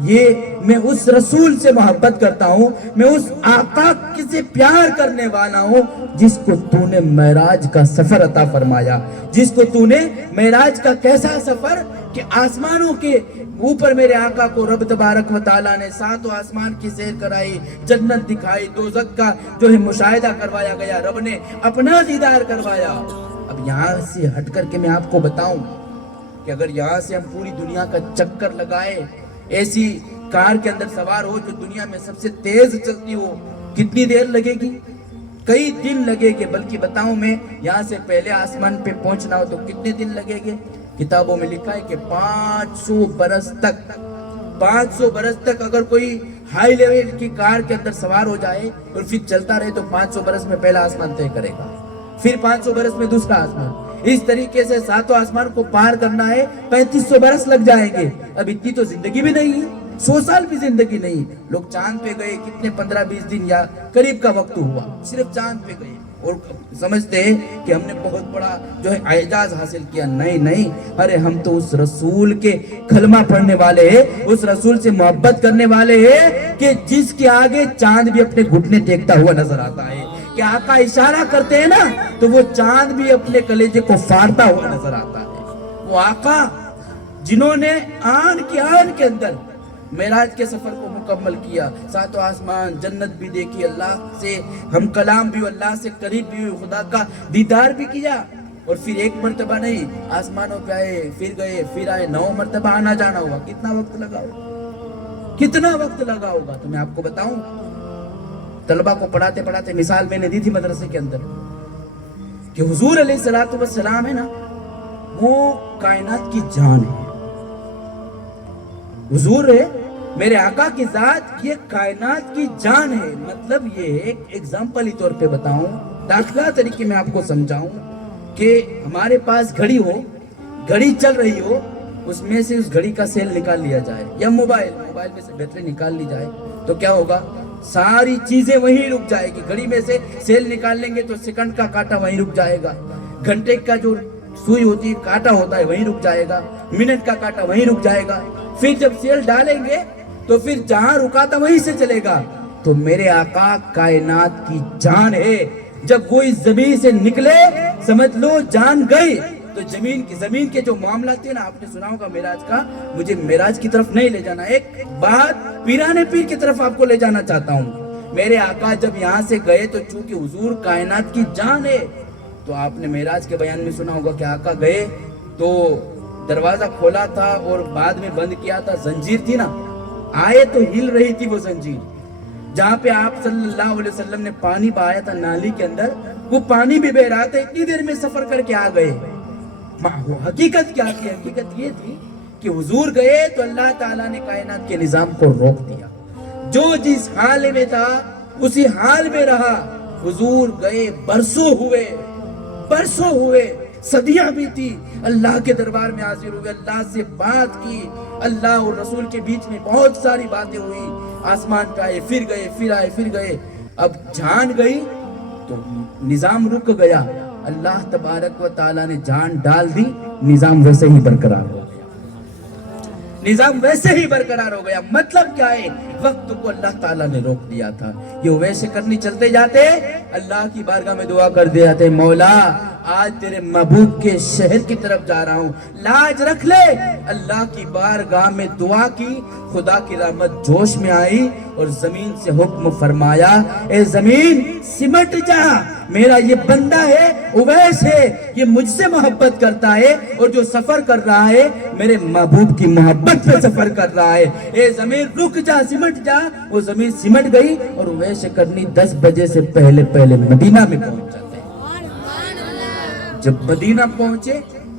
یہ میں اس رسول سے محبت کرتا ہوں، میں اس آقا سے پیار کرنے والا ہوں جس کو تو نے معراج کا سفر عطا فرمایا، جس کو تو نے معراج کا کیسا سفر کہ آسمانوں کے اوپر میرے آقا کو رب تبارک و تعالیٰ نے 7 آسمان کی سیر کرائی، جنت دکھائی، دوزخ کا جو ہے مشاہدہ کروایا گیا، رب نے اپنا دیدار کروایا۔ اب یہاں سے ہٹ کر کے میں آپ کو بتاؤں کہ اگر یہاں سے ہم پوری دنیا کا چکر لگائے، ایسی کار کے اندر سوار ہو جو دنیا میں سب سے تیز چلتی ہو، کتنی دیر لگے گی؟ کئی دن لگے گے، بلکہ بتاؤں میں یہاں سے پہلے آسمان پہ پہنچنا ہو تو کتنے دن لگے گے؟ کتابوں میں لکھا ہے کہ 500 برس تک اگر کوئی ہائی لیول کی کار کے اندر سوار ہو جائے اور پھر چلتا رہے تو 500 برس میں پہلا آسمان طے کرے گا، پھر 500 برس میں دوسرا آسمان، اس طریقے سے 7 آسمان کو پار کرنا ہے 3500 برس لگ جائیں گے۔ اب اتنی تو زندگی بھی نہیں ہے، 100 سال بھی زندگی نہیں۔ لوگ چاند پہ گئے، کتنے 15-20 دن یا قریب کا وقت ہوا، صرف چاند پہ گئے اور سمجھتے ہیں کہ ہم نے بہت بڑا جو ہے اعجاز حاصل کیا۔ نہیں، ارے ہم تو اس رسول کے کلمہ پڑھنے والے ہیں، اس رسول سے محبت کرنے والے ہیں کہ جس کے آگے چاند بھی اپنے گھٹنے ٹیکتا ہوا نظر آتا ہے، کہ آقا اشارہ کرتے ہیں نا تو وہ چاند بھی اپنے کلیجے کو پھاڑتا ہوا نظر آتا ہے۔ وہ آقا جنہوں نے آن کے اندر معراج کے سفر کو مکمل کیا، ساتوں آسمان جنت بھی دیکھی، اللہ سے ہم کلام بھی، اللہ سے قریب بھی ہوئے، خدا کا دیدار بھی کیا، اور پھر ایک مرتبہ نہیں، آسمانوں پہ آئے، پھر گئے، پھر آئے، 9 مرتبہ آنا جانا ہوا۔ کتنا وقت لگا ہوگا؟ کتنا وقت لگا ہوگا؟ تو میں آپ کو بتاؤں، طلبہ کو پڑھاتے پڑھاتے مثال میں نے دی تھی مدرسے کے اندر کہ حضور علیہ الصلوۃ والسلام ہے نا، وہ کائنات کی جان ہے۔ حضور ہے میرے آقا کی ذات، یہ کائنات کی جان ہے۔ مطلب یہ ایک ایگزامپلی طور پہ بتاؤں، داخلہ طریقے میں آپ کو سمجھاؤں کہ ہمارے پاس گھڑی ہو، گھڑی چل رہی ہو، اس میں سے اس گھڑی کا سیل نکال لیا جائے، یا موبائل میں سے بیٹری نکال لی جائے، تو کیا ہوگا؟ ساری چیزیں وہیں رک جائے گی۔ گھڑی میں سے سیل نکال لیں گے تو سیکنڈ کا کانٹا وہیں رک جائے گا، گھنٹے کا جو سوئی ہوتی ہے کانٹا ہوتا ہے وہیں رک جائے گا، منٹ کا کانٹا وہیں رک جائے گا۔ پھر جب سیل ڈالیں گے تو پھر جہاں رکا تھا وہیں سے چلے گا۔ تو میرے آقا کائنات کی جان ہے، جب وہ اس زمین سے نکلے سمجھ لو جان گئی۔ تو زمین کے جو معاملات تھے نا، آپ نے سنا ہوگا معراج کا، مجھے معراج کی طرف نہیں لے جانا، ایک بات پیرانے پیر کی طرف آپ کو لے جانا چاہتا ہوں۔ میرے آقا جب یہاں سے گئے تو چونکہ حضور کائنات کی جان ہے، تو آپ نے معراج کے بیان میں سنا ہوگا کہ آقا گئے تو دروازہ کھولا تھا اور بعد میں بند کیا تھا، زنجیر تھی نا، آئے تو ہل رہی تھی وہ زنجیر۔ جہاں پہ آپ صلی اللہ علیہ وسلم نے پانی بہایا تھا نالی کے اندر، وہ پانی بھی بہ رہا تھا، اتنی دیر میں سفر کر کے آ گئے۔ حقیقت کیا تھی؟ حقیقت یہ تھی کہ حضور گئے تو اللہ تعالیٰ نے کائنات کے نظام کو روک دیا، جو جس حال میں تھا اسی حال میں رہا۔ حضور گئے، برسوں ہوئے، صدیاں بھی تھی، اللہ کے دربار میں حاضر ہوئے، اللہ سے بات کی، اللہ اور رسول کے بیچ میں بہت ساری باتیں ہوئی، آسمان پہ آئے، پھر گئے، پھر آئے، پھر گئے۔ اب جان گئی تو نظام رک گیا، اللہ تبارک و تعالیٰ نے جان ڈال دی، نظام ویسے ہی برقرار ہو گیا۔ مطلب کیا ہے؟ وقت کو اللہ تعالیٰ نے روک دیا تھا۔ یہ ویسے کرنی چلتے جاتے، اللہ کی بارگاہ میں دعا کر دے جاتے، مولا آج تیرے محبوب کے شہر کی طرف جا رہا ہوں، لاج رکھ لے۔ اللہ کی بارگاہ میں دعا کی، خدا کی رحمت جوش میں آئی اور زمین سے حکم فرمایا، اے زمین سمٹ جا، میرا یہ بندہ ہے، اویس ہے، یہ مجھ سے محبت کرتا ہے اور جو سفر کر رہا ہے میرے محبوب کی محبت پہ سفر کر رہا ہے، اے زمین رک جا، سمٹ جا۔ وہ زمین سمٹ گئی اور اویس کرنی 10 بجے سے پہلے مدینہ میں پہنچ جاتے ہیں۔ جب مدینہ پہنچے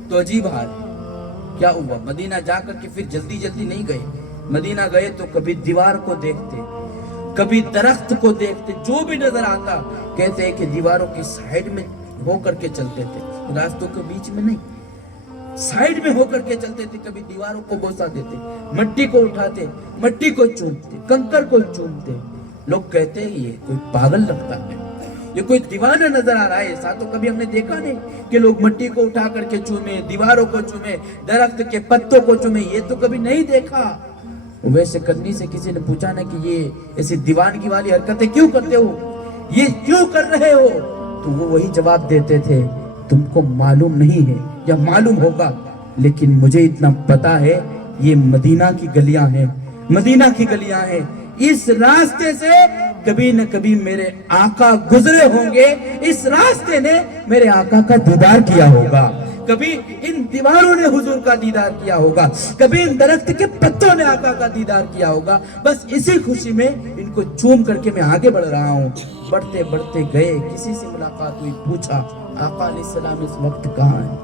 تو عجیب حال ہے، کیا ہوا؟ مدینہ جا کر کے پھر جلدی نہیں گئے، مدینہ گئے تو کبھی دیوار کو دیکھتے، کبھی درخت کو دیکھتے، جو بھی نظر آتا کہتے ہیں کہ دیواروں کی سائیڈ میں ہو کر کے چلتے تھے، راستوں کے بیچ میں نہیں، سائیڈ میں ہو کر کے چلتے تھے۔ کبھی دیواروں کو بوسا دیتے، مٹی کو اٹھاتے، مٹی کو چومتے، کنکر کو چومتے۔ لوگ کہتے ہیں یہ کوئی پاگل لگتا ہے، یہ کوئی دیوانہ نظر آ رہا ہے۔ ساتھوں کبھی ہم نے دیکھا نہیں کہ لوگ مٹی کو اٹھا کر کے چومے، دیواروں کو چومے، درخت کے پتوں کو چومے، یہ تو کبھی نہیں دیکھا۔ ویسے کرنی سے کسی نے پوچھا نا کہ یہ ایسی دیوانگی والی حرکتیں کیوں کرتے ہو، یہ کیوں کر رہے ہو؟ تو وہ وہی جواب دیتے تھے، تم کو معلوم نہیں ہے یا معلوم ہوگا، لیکن مجھے اتنا پتا ہے یہ مدینہ کی گلیاں ہیں، مدینہ کی گلیاں ہیں، اس راستے سے کبھی نہ کبھی میرے آقا گزرے ہوں گے، اس راستے نے میرے آقا کا دیدار کیا ہوگا، کبھی ان دیواروں نے حضور کا دیدار کیا ہوگا، کبھی ان درخت کے پتوں نے آقا کا دیدار کیا ہوگا۔ بس اسی خوشی میں ان کو چوم کر کے میں آگے بڑھ رہا ہوں۔ بڑھتے بڑھتے گئے، کسی سے ملاقات ہوئی، پوچھا آقا علیہ السلام اس وقت کہاں ہیں،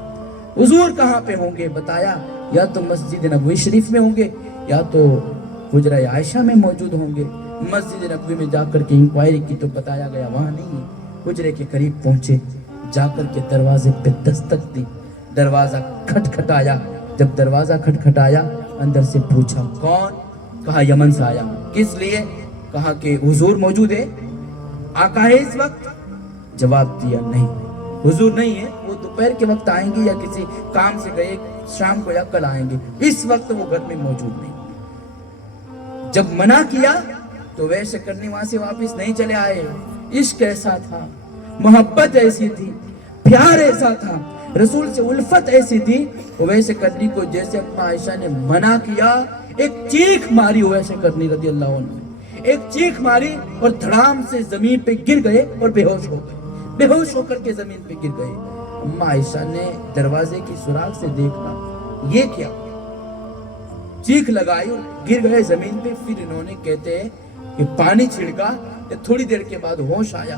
حضور کہاں پہ ہوں گے؟ بتایا یا تو مسجد نبوی شریف میں ہوں گے یا تو حجرہ عائشہ میں موجود ہوں گے۔ مسجد نبوی میں جا کر کے انکوائری کی تو بتایا گیا وہاں نہیں ہے۔ حجرے کے قریب پہنچے، جا کر کے دروازے پہ دستک دی، دروازہ کھٹکھٹایا۔ جب دروازہ کھٹکھٹایا اندر سے پوچھا کون؟ کہا یمن سے آیا ہوں۔ کس لیے؟ کہا کہ حضور موجود ہے، آقا ہے اس وقت؟ جواب دیا نہیں، حضور نہیں ہے، وہ دوپہر کے وقت آئیں گے یا کسی کام سے گئے، شام کو یا کل آئیں گے، اس وقت وہ گھر میں موجود نہیں۔ جب منع کیا تو ویسے کرنی وہاں سے واپس نہیں چلے آئے۔ عشق ایسا تھا، محبت ایسی تھی، پیار ایسا تھا، رسول سے الفت ایسی تھی، ویسے کرنی کو جیسے اپنا عائشہ نے منع کیا، ایک چیخ ماری اویس کرنی رضی اللہ عنہ نے، ایک چیخ ماری اور دھڑام سے زمین پہ گر گئے اور بے ہوش ہو گئے، بے ہوش ہو کر کے زمین پہ گر گئے۔ اماں عائشہ نے دروازے کی سوراخ سے دیکھا یہ کیا، چیخ لگائی اور گر گئے زمین پہ۔ پھر انہوں نے کہتے ہیں کہ پانی چھڑکا، تھوڑی دیر کے بعد ہوش آیا،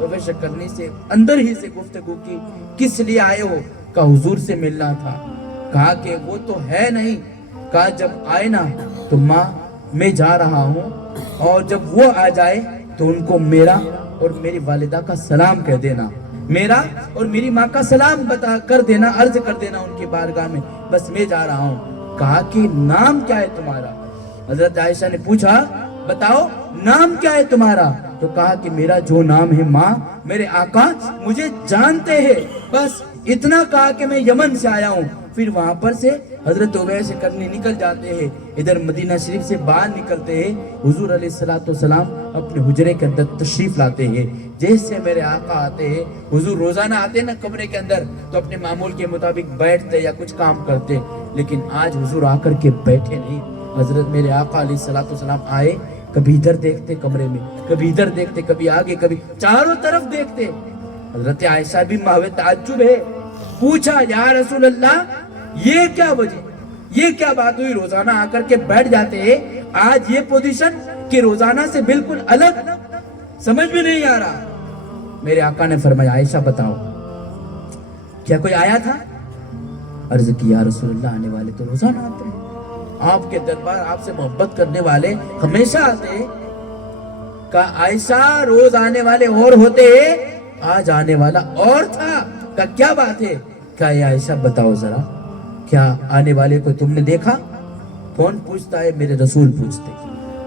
اویس کرنی سے اندر ہی سے گفتگو کی، کس لیے آئے ہو؟ کہا حضور سے ملنا تھا۔ کہا کہ وہ تو ہے نہیں۔ کہا جب آئے نا تو ماں میں جا رہا ہوں، اور جب وہ آ جائے تو ان کو میرا اور میری والدہ کا سلام کہہ دینا، میرا اور میری ماں کا سلام بتا کر دینا، عرض کر دینا ان کی بارگاہ میں، بس میں جا رہا ہوں۔ کہا کہ نام کیا ہے تمہارا؟ حضرت عائشہ نے پوچھا بتاؤ نام کیا ہے تمہارا؟ تو کہا کہ میرا جو نام ہے ماں، میرے آقا مجھے جانتے ہیں، بس اتنا کہا کہ میں یمن سے آیا ہوں۔ پھر وہاں پر سے حضرت اویس کرنی نکل جاتے ہیں، ادھر مدینہ شریف سے باہر نکلتے ہیں، حضور علیہ السلام اپنے حجرے کے اندر تشریف لاتے ہیں۔ جیسے میرے آقا آتے ہیں، حضور روزانہ آتے ہیں نا کمرے کے اندر تو اپنے معمول کے مطابق بیٹھتے یا کچھ کام کرتے، لیکن آج حضور آ کر کے بیٹھے نہیں۔ حضرت میرے آقا علیہ السلام آئے، کبھی ادھر دیکھتے کمرے میں، کبھی ادھر دیکھتے، کبھی آگے، کبھی چاروں طرف دیکھتے۔ حضرت عائشہ بھی ماہوے تعجب ہے، پوچھا یا رسول اللہ یہ کیا وجہ، یہ کیا بات ہوئی؟ روزانہ آ کر کے بیٹھ جاتے ہیں، آج یہ پوزیشن کہ روزانہ سے بالکل الگ، سمجھ میں نہیں آ رہا۔ میرے آقا نے فرمایا عائشہ بتاؤ کیا کوئی آیا تھا؟ عرض کی یا رسول اللہ آنے والے تو روزانہ آتے ہیں، آپ کے دربار آپ سے محبت کرنے والے ہمیشہ آتے ہیں۔ کہا عائشہ روز آنے والے اور ہوتے ہیں، آج آنے والا اور تھا۔ کہا کیا بات ہے؟ کہا یا عائشہ بتاؤ ذرا، کیا آنے والے کو تم نے دیکھا؟ کون پوچھتا ہے؟ میرے رسول پوچھتے۔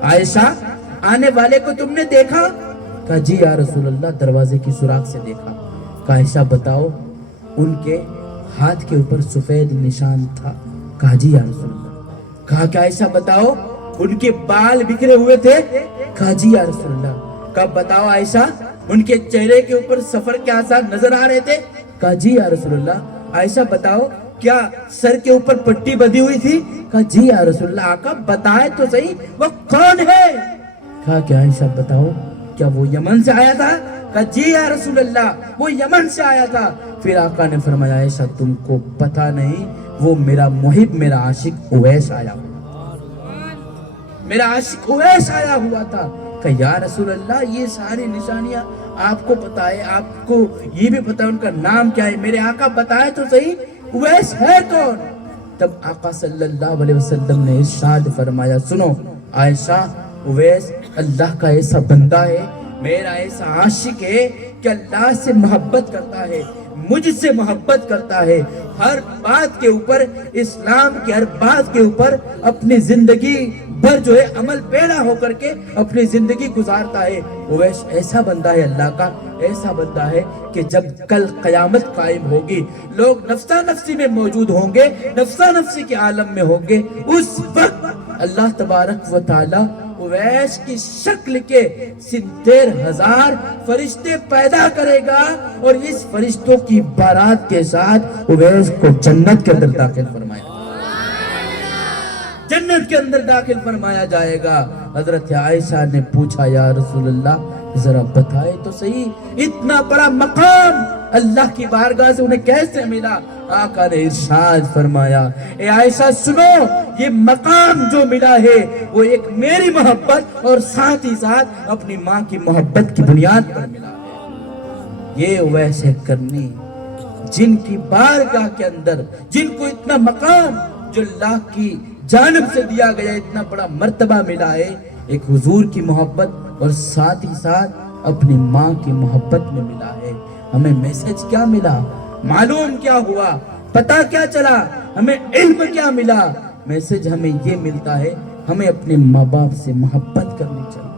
عائشہ آنے والے کو تم نے دیکھا؟ کہا جی یا رسول اللہ دروازے کی سوراخ سے دیکھا۔ کہا عائشہ بتاؤ ان کے ہاتھ کے اوپر سفید نشان تھا؟ کہا جی یا رسول اللہ۔ کہا کہ عائشہ بتاؤ ان کے بال بکھرے ہوئے تھے؟ کہا جی یا رسول اللہ۔ کہا بتاؤ عائشہ ان کے چہرے کے اوپر سفر کے آثار نظر آ رہے تھے؟ کہا جی یا رسول اللہ۔ عائشہ بتاؤ کیا سر کے اوپر پٹی بندھی ہوئی تھی؟ کہا جی یا رسول اللہ۔ آقا بتائے تو صحیح وہ کون ہے؟ کہا کہ عائشہ بتاؤ کیا وہ یمن سے آیا تھا؟ کہا جی یا رسول اللہ وہ یمن سے آیا تھا۔ پھر آقا نے فرمایا عائشہ تم کو پتہ نہیں وہ میرا محب، میرا عاشق اویس آیا ہوا، میرا عاشق اویس آیا ہوا تھا۔ کہ یا رسول اللہ یہ ساری نشانیاں آپ کو پتا ہے، آپ کو یہ بھی پتا ہے ان کا نام کیا ہے، میرے آقا بتائے تو صحیح اویس ہے کون؟ تب آقا صلی اللہ علیہ وسلم نے ارشاد فرمایا سنو عائشہ اویس اللہ کا ایسا بندہ ہے، میرا ایسا عاشق ہے کہ اللہ سے محبت کرتا ہے، مجھ سے محبت کرتا ہے، ہر بات کے اوپر، اسلام کی ہر بات کے اوپر اپنی زندگی بھر جو ہے عمل پیرا ہو کر کے اپنی زندگی گزارتا ہے۔ اویس ایسا بندہ ہے اللہ کا، ایسا بندہ ہے کہ جب کل قیامت قائم ہوگی، لوگ نفسا نفسی میں موجود ہوں گے، نفسا نفسی کے عالم میں ہوں گے، اس وقت اللہ تبارک و تعالی اویس کی شکل کے 70,000 فرشتے پیدا کرے گا، اور اس فرشتوں کی بارات کے ساتھ اویس کو جنت کے اندر داخل فرمائے گا، جنت کے اندر داخل فرمایا جائے گا۔ حضرت عائشہ نے پوچھا یا رسول اللہ ذرا بتائے تو صحیح اتنا بڑا مقام اللہ کی بارگاہ سے انہیں کیسے ملا؟ آقا نے ارشاد فرمایا اے عائشہ سنو یہ مقام جو ملا ہے وہ ایک میری محبت اور ساتھ ہی ساتھ اپنی ماں کی محبت کی بنیاد پر ملا ہے۔ یہ اویس کرنی جن کی بارگاہ کے اندر، جن کو اتنا مقام جو اللہ کی جانب سے دیا گیا اتنا بڑا مرتبہ ملا ہے، ایک حضور کی محبت اور ساتھ ہی ساتھ اپنی ماں کی محبت میں ملا ہے۔ ہمیں میسج کیا ملا؟ معلوم کیا ہوا؟ پتہ کیا چلا؟ ہمیں علم کیا ملا؟ میسج ہمیں یہ ملتا ہے ہمیں اپنے ماں باپ سے محبت کرنی چاہیے،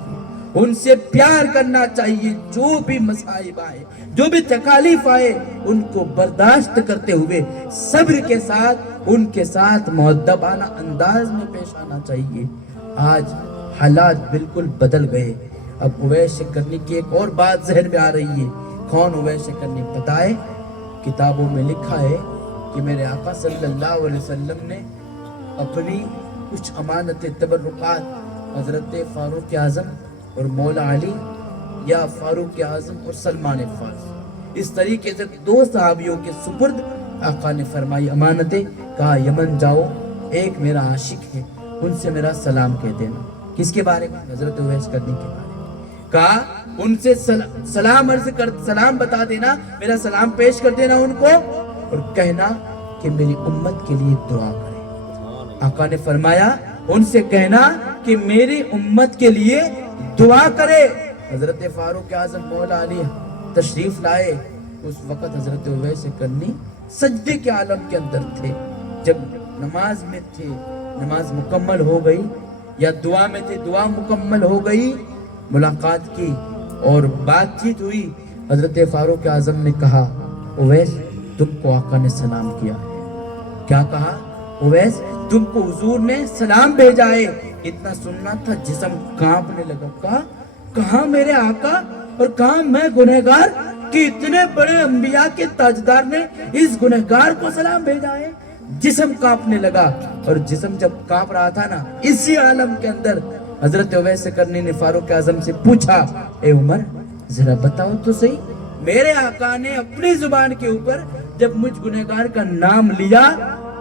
ان سے پیار کرنا چاہیے، جو بھی مصائب آئے، جو بھی تکالیف آئے ان کو برداشت کرتے ہوئے صبر کے ساتھ ان کے ساتھ مؤدبانہ انداز میں پیش آنا چاہیے۔ آج حالات بالکل بدل گئے۔ اب اویس کرنی کی ایک اور بات ذہن میں آ رہی ہے، کون اویس کرنی پتہ ہے؟ کتابوں میں لکھا ہے کہ میرے آقا صلی اللہ علیہ وسلم نے اپنی کچھ امانت تبرکات حضرت فاروق اعظم اور مولا علی یا فاروق اعظم اور سلمان فارسی، اس طریقے سے دو صحابیوں کے سپرد آقا نے فرمائی امانتیں. کہا یمن جاؤ، ایک میرا عاشق ہے، ان سے میرا سلام کہہ دینا. کس کے بارے میں؟ حضرت اویس کرنی کے بارے میں. کہا ان سے سلام بتا دینا، میرا سلام پیش کر دینا ان کو، اور کہنا کہ میری امت کے لیے دعا کرے. آقا نے فرمایا ان سے کہنا کہ میری امت کے لیے دعا کرے. حضرت فاروق اعظم مولا علی تشریف لائے. اس وقت حضرت اویس کرنی سجدے کے عالم کے اندر تھے. جب نماز میں تھے، نماز مکمل ہو گئی، یا دعا میں تھے، دعا مکمل ہو گئی، ملاقات کی اور بات چیت ہوئی. حضرت فاروق اعظم نے کہا اویس تم کو آقا نے سلام کیا ہے. کیا کہا؟ اویس تم کو حضور نے سلام بھیجا ہے. اتنا سننا تھا جسم کانپنے لگا. کہاں میرے آقا اور کہاں میں گنہگار کہ اتنے بڑے انبیاء کے تاجدار نے اس گنہگار کو سلام بھیجا ہے. جسم کانپنے لگا، اور جسم جب کانپ رہا تھا نا، اسی عالم کے اندر حضرت اویس کرنی نے فاروق اعظم سے پوچھا اے عمر ذرا بتاؤ تو صحیح، میرے آقا نے اپنی زبان کے اوپر جب مجھ گنہگار کا نام لیا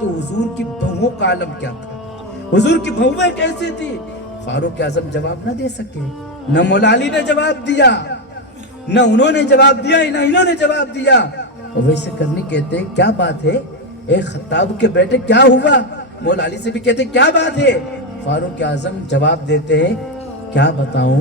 تو حضور کی بہووں کا عالم کیا تھا، حضور کی بہویں کیسی تھی؟ فاروق اعظم جواب نہ دے سکے، نہ مولا علی نے جواب دیا، نہ انہوں نے جواب دیا، نہ انہوں نے جواب دیا. اویس کرنی کہتے کیا بات ہے اے خطاب کے بیٹے، کیا ہوا؟ مولا علی سے بھی کہتے کیا بات ہے؟ فاروق اعظم جواب دیتے ہیں کیا بتاؤں،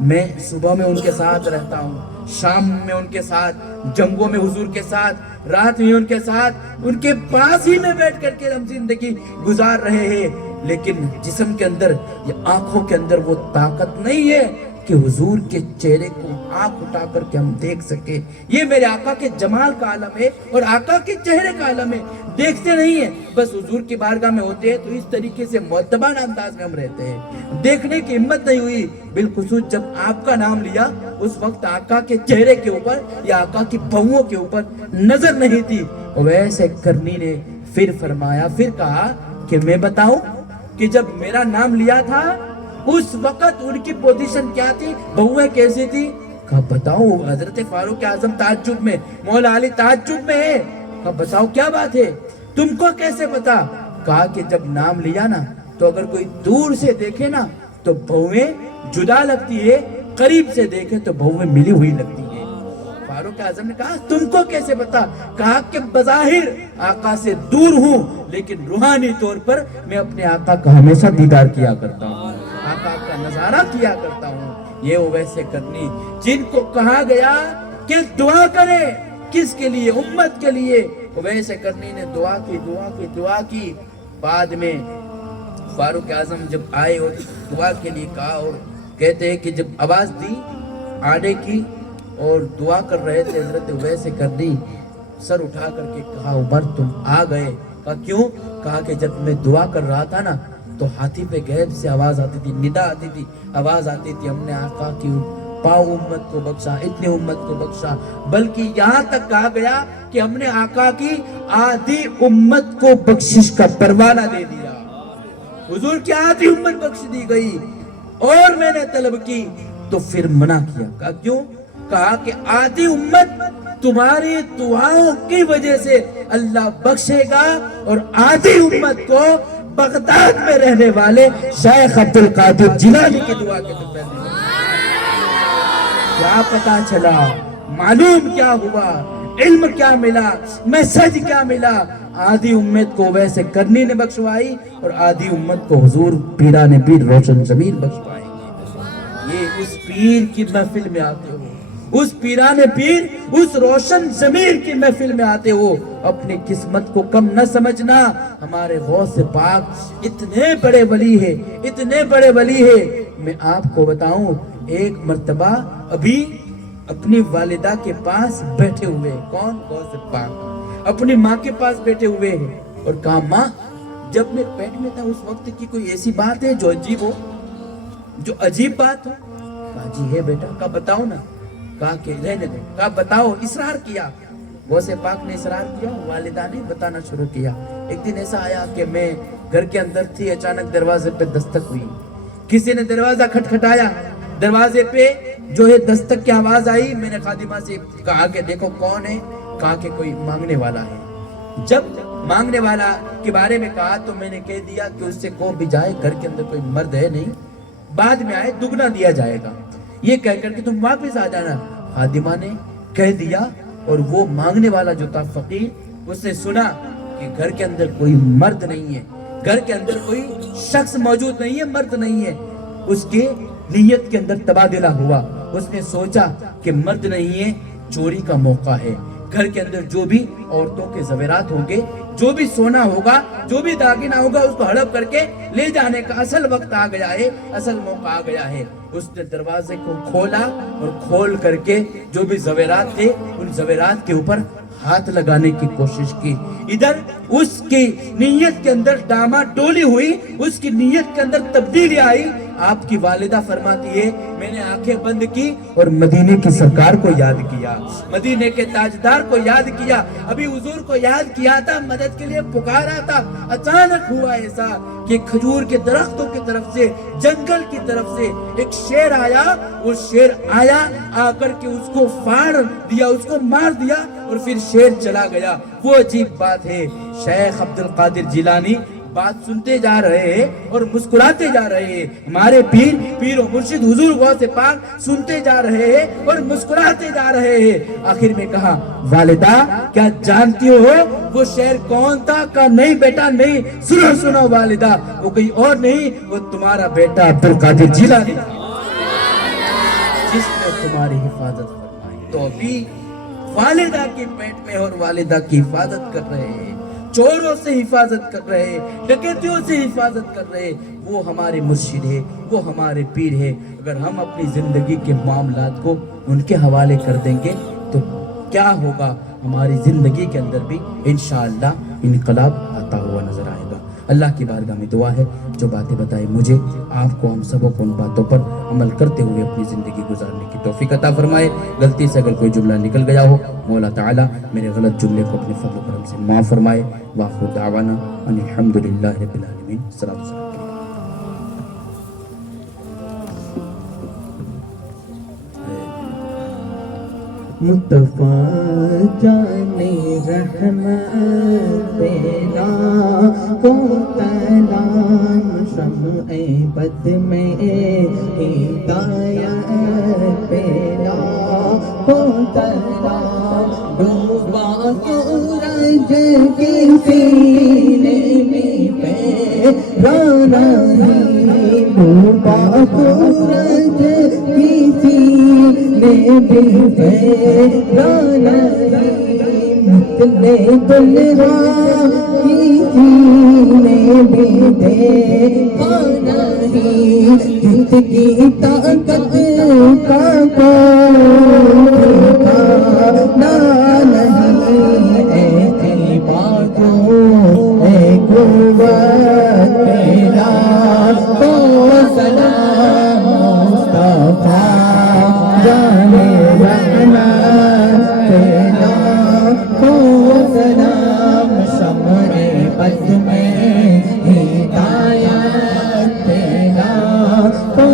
میں صبح میں ان کے ساتھ رہتا ہوں، شام میں ان کے ساتھ، جنگوں میں حضور کے ساتھ، رات میں ان کے ساتھ، ان کے پاس ہی میں بیٹھ کر کے ہم زندگی گزار رہے ہیں، لیکن جسم کے اندر یا آنکھوں کے اندر وہ طاقت نہیں ہے کہ حضور کے چہرے کو آنکھ اٹھا کر کے ہم دیکھ سکے. یہ میرے آقا کے جمال کا عالم ہے اور آقا کے چہرے کا عالم ہے. دیکھتے نہیں ہیں، بس حضور کی بارگاہ میں ہوتے ہیں تو اس طریقے سے معتبان انداز میں ہم رہتے ہیں. دیکھنے کی ہمت نہیں ہوئی، بالخصوص جب آپ کا نام لیا اس وقت آقا کے چہرے کے اوپر یا آقا کی بہوؤں کے اوپر نظر نہیں تھی. اویس کرنی نے پھر فرمایا، پھر کہا کہ میں بتاؤں کہ جب میرا نام لیا تھا اس وقت ان کی پوزیشن کیا تھی، بہویں کیسی تھی؟ کہا بتاؤ. حضرت فاروق اعظم تعجب میں، مولا علی تعجب میں ہے. کہا بتاؤ کیا بات ہے، تم کو کیسے پتا؟ کہا کہ جب نام لیا نا تو اگر کوئی دور سے دیکھے نا تو بہویں جدا لگتی ہے، قریب سے دیکھے تو بہویں ملی ہوئی لگتی ہے. فاروق اعظم نے کہا تم کو کیسے پتا؟ کہا کہ بظاہر آقا سے دور ہوں لیکن روحانی طور پر میں اپنے آقا کا ہمیشہ دیدار کیا کرتا ہوں، آقا کا نظارہ کیا کرتا ہوں. یہ اویس کرنی جن کو کہا گیا کہ دعا کرے، کس کے لیے؟ امت کے لیے. اویس کرنی نے دعا کی. بعد میں فاروق اعظم جب آئے اور دعا کے لیے کہا، اور کہتے ہیں کہ جب آواز دی آنے کی اور دعا کر رہے تھے حضرت اویس کرنی سر اٹھا کر کے کہا عمر تم آ گئے. کہا کیوں؟ کہا کہ جب میں دعا کر رہا تھا نا تو ہاتھی پہ غیب سے آواز آتی تھی، ندا آتی تھی، آواز آتی تھی ہم نے آقا کی پاؤ امت کو بخشا، اتنے امت کو بخشا، بلکہ یہاں تک کہا گیا کہ ہم نے آقا کی آدھی امت کو بخشش کا پروانہ دے دیا. حضور کی آدھی امت بخش دی گئی اور میں نے طلب کی تو پھر منع کیا. کہا کیوں؟ کہا کہ آدھی امت تمہاری دعاؤں کی وجہ سے اللہ بخشے گا، اور آدھی امت کو بغداد میں رہنے والے شیخ عبد القادر جیلانی کی دعا کے طور پر. کیا پتا چلا، معلوم کیا ہوا، علم کیا ملا، میسج کیا ملا؟ آدھی امت کو ویسے کرنی نے بخشوائی اور آدھی امت کو حضور پیران پیر روشن ضمیر بخشوائیں گے. یہ اس پیر کی محفل میں آتے ہو، اس پیران پیر، اس روشن ضمیر کی محفل میں آتے ہو، اپنی قسمت کو کم نہ سمجھنا. ہمارے غوث پاک اتنے بڑے ولی ہے، اتنے بڑے ولی ہے. میں آپ کو بتاؤں، ایک مرتبہ ابھی اپنی والدہ کے پاس بیٹھے ہوئے، کون؟ غوث پاک اپنی ماں کے پاس بیٹھے ہوئے ہیں، اور کہا ماں جب میں پیٹ میں تھا اس وقت کی کوئی ایسی بات ہے جو عجیب ہو، جو عجیب بات ہو؟ کہا جی ہے بیٹا. کہا بتاؤ نا. کہا کہ رہنے دو. کہا بتاؤ. اصرار کیا، غوث پاک نے اصرار کیا، والدہ نے بتانا شروع کیا. ایک دن ایسا آیا کہ میں گھر کے اندر تھی، اچانک دروازے پہ دستک ہوئی، کسی نے دروازہ کھٹکھٹایا، دروازے پہ جو ہے دستک کی آواز آئی، میں نے خادمہ سے کہا کہ دیکھو کون ہے، کہا کہ کوئی مانگنے والا ہے۔ جب مانگنے والا کے بارے میں کہا تو میں نے کہہ دیا کہ اس سے کو بھی جائے، گھر کے اندر کوئی مرد ہے نہیں، بعد میں آئے دگنا دیا جائے گا، یہ کہہ کر کہ تم واپس آ جانا۔ خادمہ نے کہہ دیا، اور وہ مانگنے والا جو تھا فقیر، اس نے سنا کہ گھر کے اندر کوئی مرد نہیں ہے، گھر کے اندر کوئی شخص موجود نہیں ہے، مرد نہیں ہے۔ اس کے نیت کے اندر تبادلہ ہوا، اس نے سوچا کہ مرد نہیں ہے، چوری کا موقع ہے، گھر کے اندر جو بھی عورتوں کے زیورات ہوں گے، جو بھی سونا ہوگا، جو بھی داگینہ ہوگا، اس کو ہڑپ کر کے لے جانے کا اصل وقت آ گیا ہے، اصل موقع آ گیا ہے۔ اس نے دروازے کو کھولا اور کھول کر کے جو بھی زیورات تھے ان زیورات کے اوپر ہاتھ لگانے کی کوشش کی۔ ادھر اس کی نیت کے اندر ڈاما ڈولی ہوئی، اس کی نیت کے اندر تبدیلی آئی۔ آپ کی والدہ فرماتی ہے میں نے آنکھیں بند کی اور مدینے کی سرکار کو یاد کیا، مدینے کے تاجدار کو یاد کیا، ابھی حضور کو یاد کیا تھا، مدد کے لیے پکارا تھا۔ اچانک ہوا ایسا کہ کھجور کے درختوں کی طرف سے، جنگل کی طرف سے ایک شیر آیا، وہ شیر آیا، آ کر کے اس کو پھاڑ دیا، اس کو مار دیا، اور پھر شیر چلا گیا۔ وہ عجیب بات ہے، شیخ عبد القادر جیلانی بات سنتے جا رہے ہیں اور مسکراتے جا رہے ہیں، ہمارے پیر و مرشد حضور غوث پاک سنتے جا رہے ہیں اور مسکراتے جا رہے ہیں۔ آخر میں کہا والدہ کیا جانتی ہو وہ شیر کون تھا؟ کہا نہیں بیٹا نہیں۔ سنو والدہ، وہ کوئی اور نہیں، وہ تمہارا بیٹا عبد القادر جیلانی جس نے تمہاری حفاظت فرمائی۔ تو ابھی والدہ کے پیٹ میں اور والدہ کی حفاظت کر رہے ہیں، چوروں سے حفاظت کر رہے ہیں، ڈکیتیوں سے حفاظت کر رہے ہیں۔ وہ ہمارے مرشد ہے، وہ ہمارے پیر ہے۔ اگر ہم اپنی زندگی کے معاملات کو ان کے حوالے کر دیں گے تو کیا ہوگا؟ ہماری زندگی کے اندر بھی انشاءاللہ انقلاب آتا ہوا نظر آئے گا۔ اللہ کی بارگاہ میں دعا ہے جو باتیں بتائی مجھے، آپ کو، ہم سبوں کو ان باتوں پر عمل کرتے ہوئے اپنی زندگی گزارنے کی توفیق عطا فرمائے۔ غلطی سے اگر کوئی جملہ نکل گیا ہو، مولا تعالیٰ میرے غلط جملے کو اپنے فضل و کرم سے معاف فرمائے۔ وآخر دعوانا ان الحمدللہ رب العالمین۔ السلام علیکم۔ مصطفیٰ جانے رحمت تیرا کو تلام شمع بد میں ہدایت تیرا کو تلام ڈوبا سورج کی سینے میں پیرانا ہی ڈوبا سورج کی سینے میں پیرانا ہی مطلع دلہا کی سینے میں دیکھا نہیں جس کی طاقت کا کوئی ٹھکانا نہیں ایسی باتوں اے قوت تیرا تو سلام مصطفیٰ جانے رحمت تیرا تو سلام شمع بد میں ہدایت تیرا تو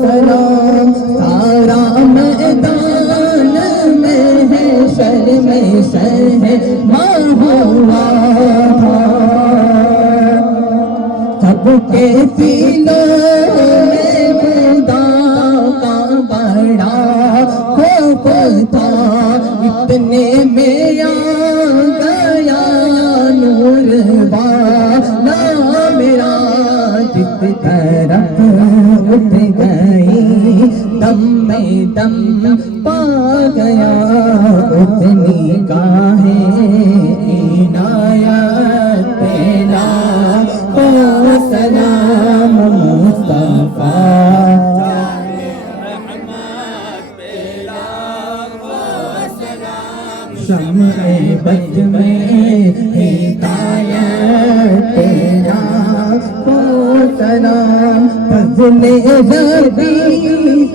سلام سارا میدان میں ہے شر ماں ہوا تھا سب کے سینوں میں خدا کا بڑا خوف تھا اتنے میں آ گیا نور والا میرا جس طرف اٹھ گئی دم میں دم پا گیا اتنی گاہیں عنایت تیرا او سلام مصطفیٰ شمع بد میں ہدایت تیرا او سلام فضل ربی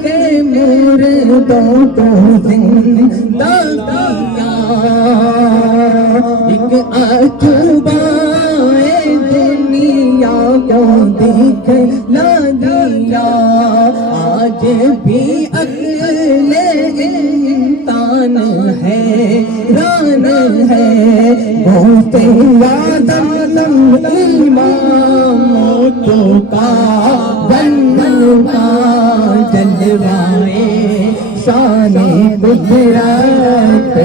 سے مردوں کو زندہ کیا ایک اتباع دنیا دکھلا دیا آج بھی عقل انسان حیران ہے گوشت آدم اماموں کا بننا جلوائے شان قدرت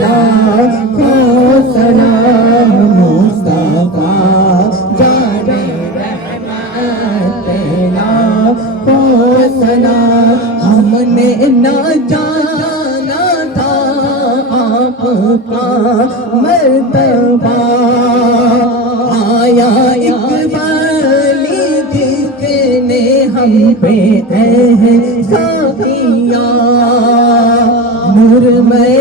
لاکھوں سلام مصطفیٰ جان رحمت لاکھوں سلام ہم نے نہ جانا تھا آپ کا مرتبہ آیا اقبالی جس نے ہم پہ احسان کیا نور میں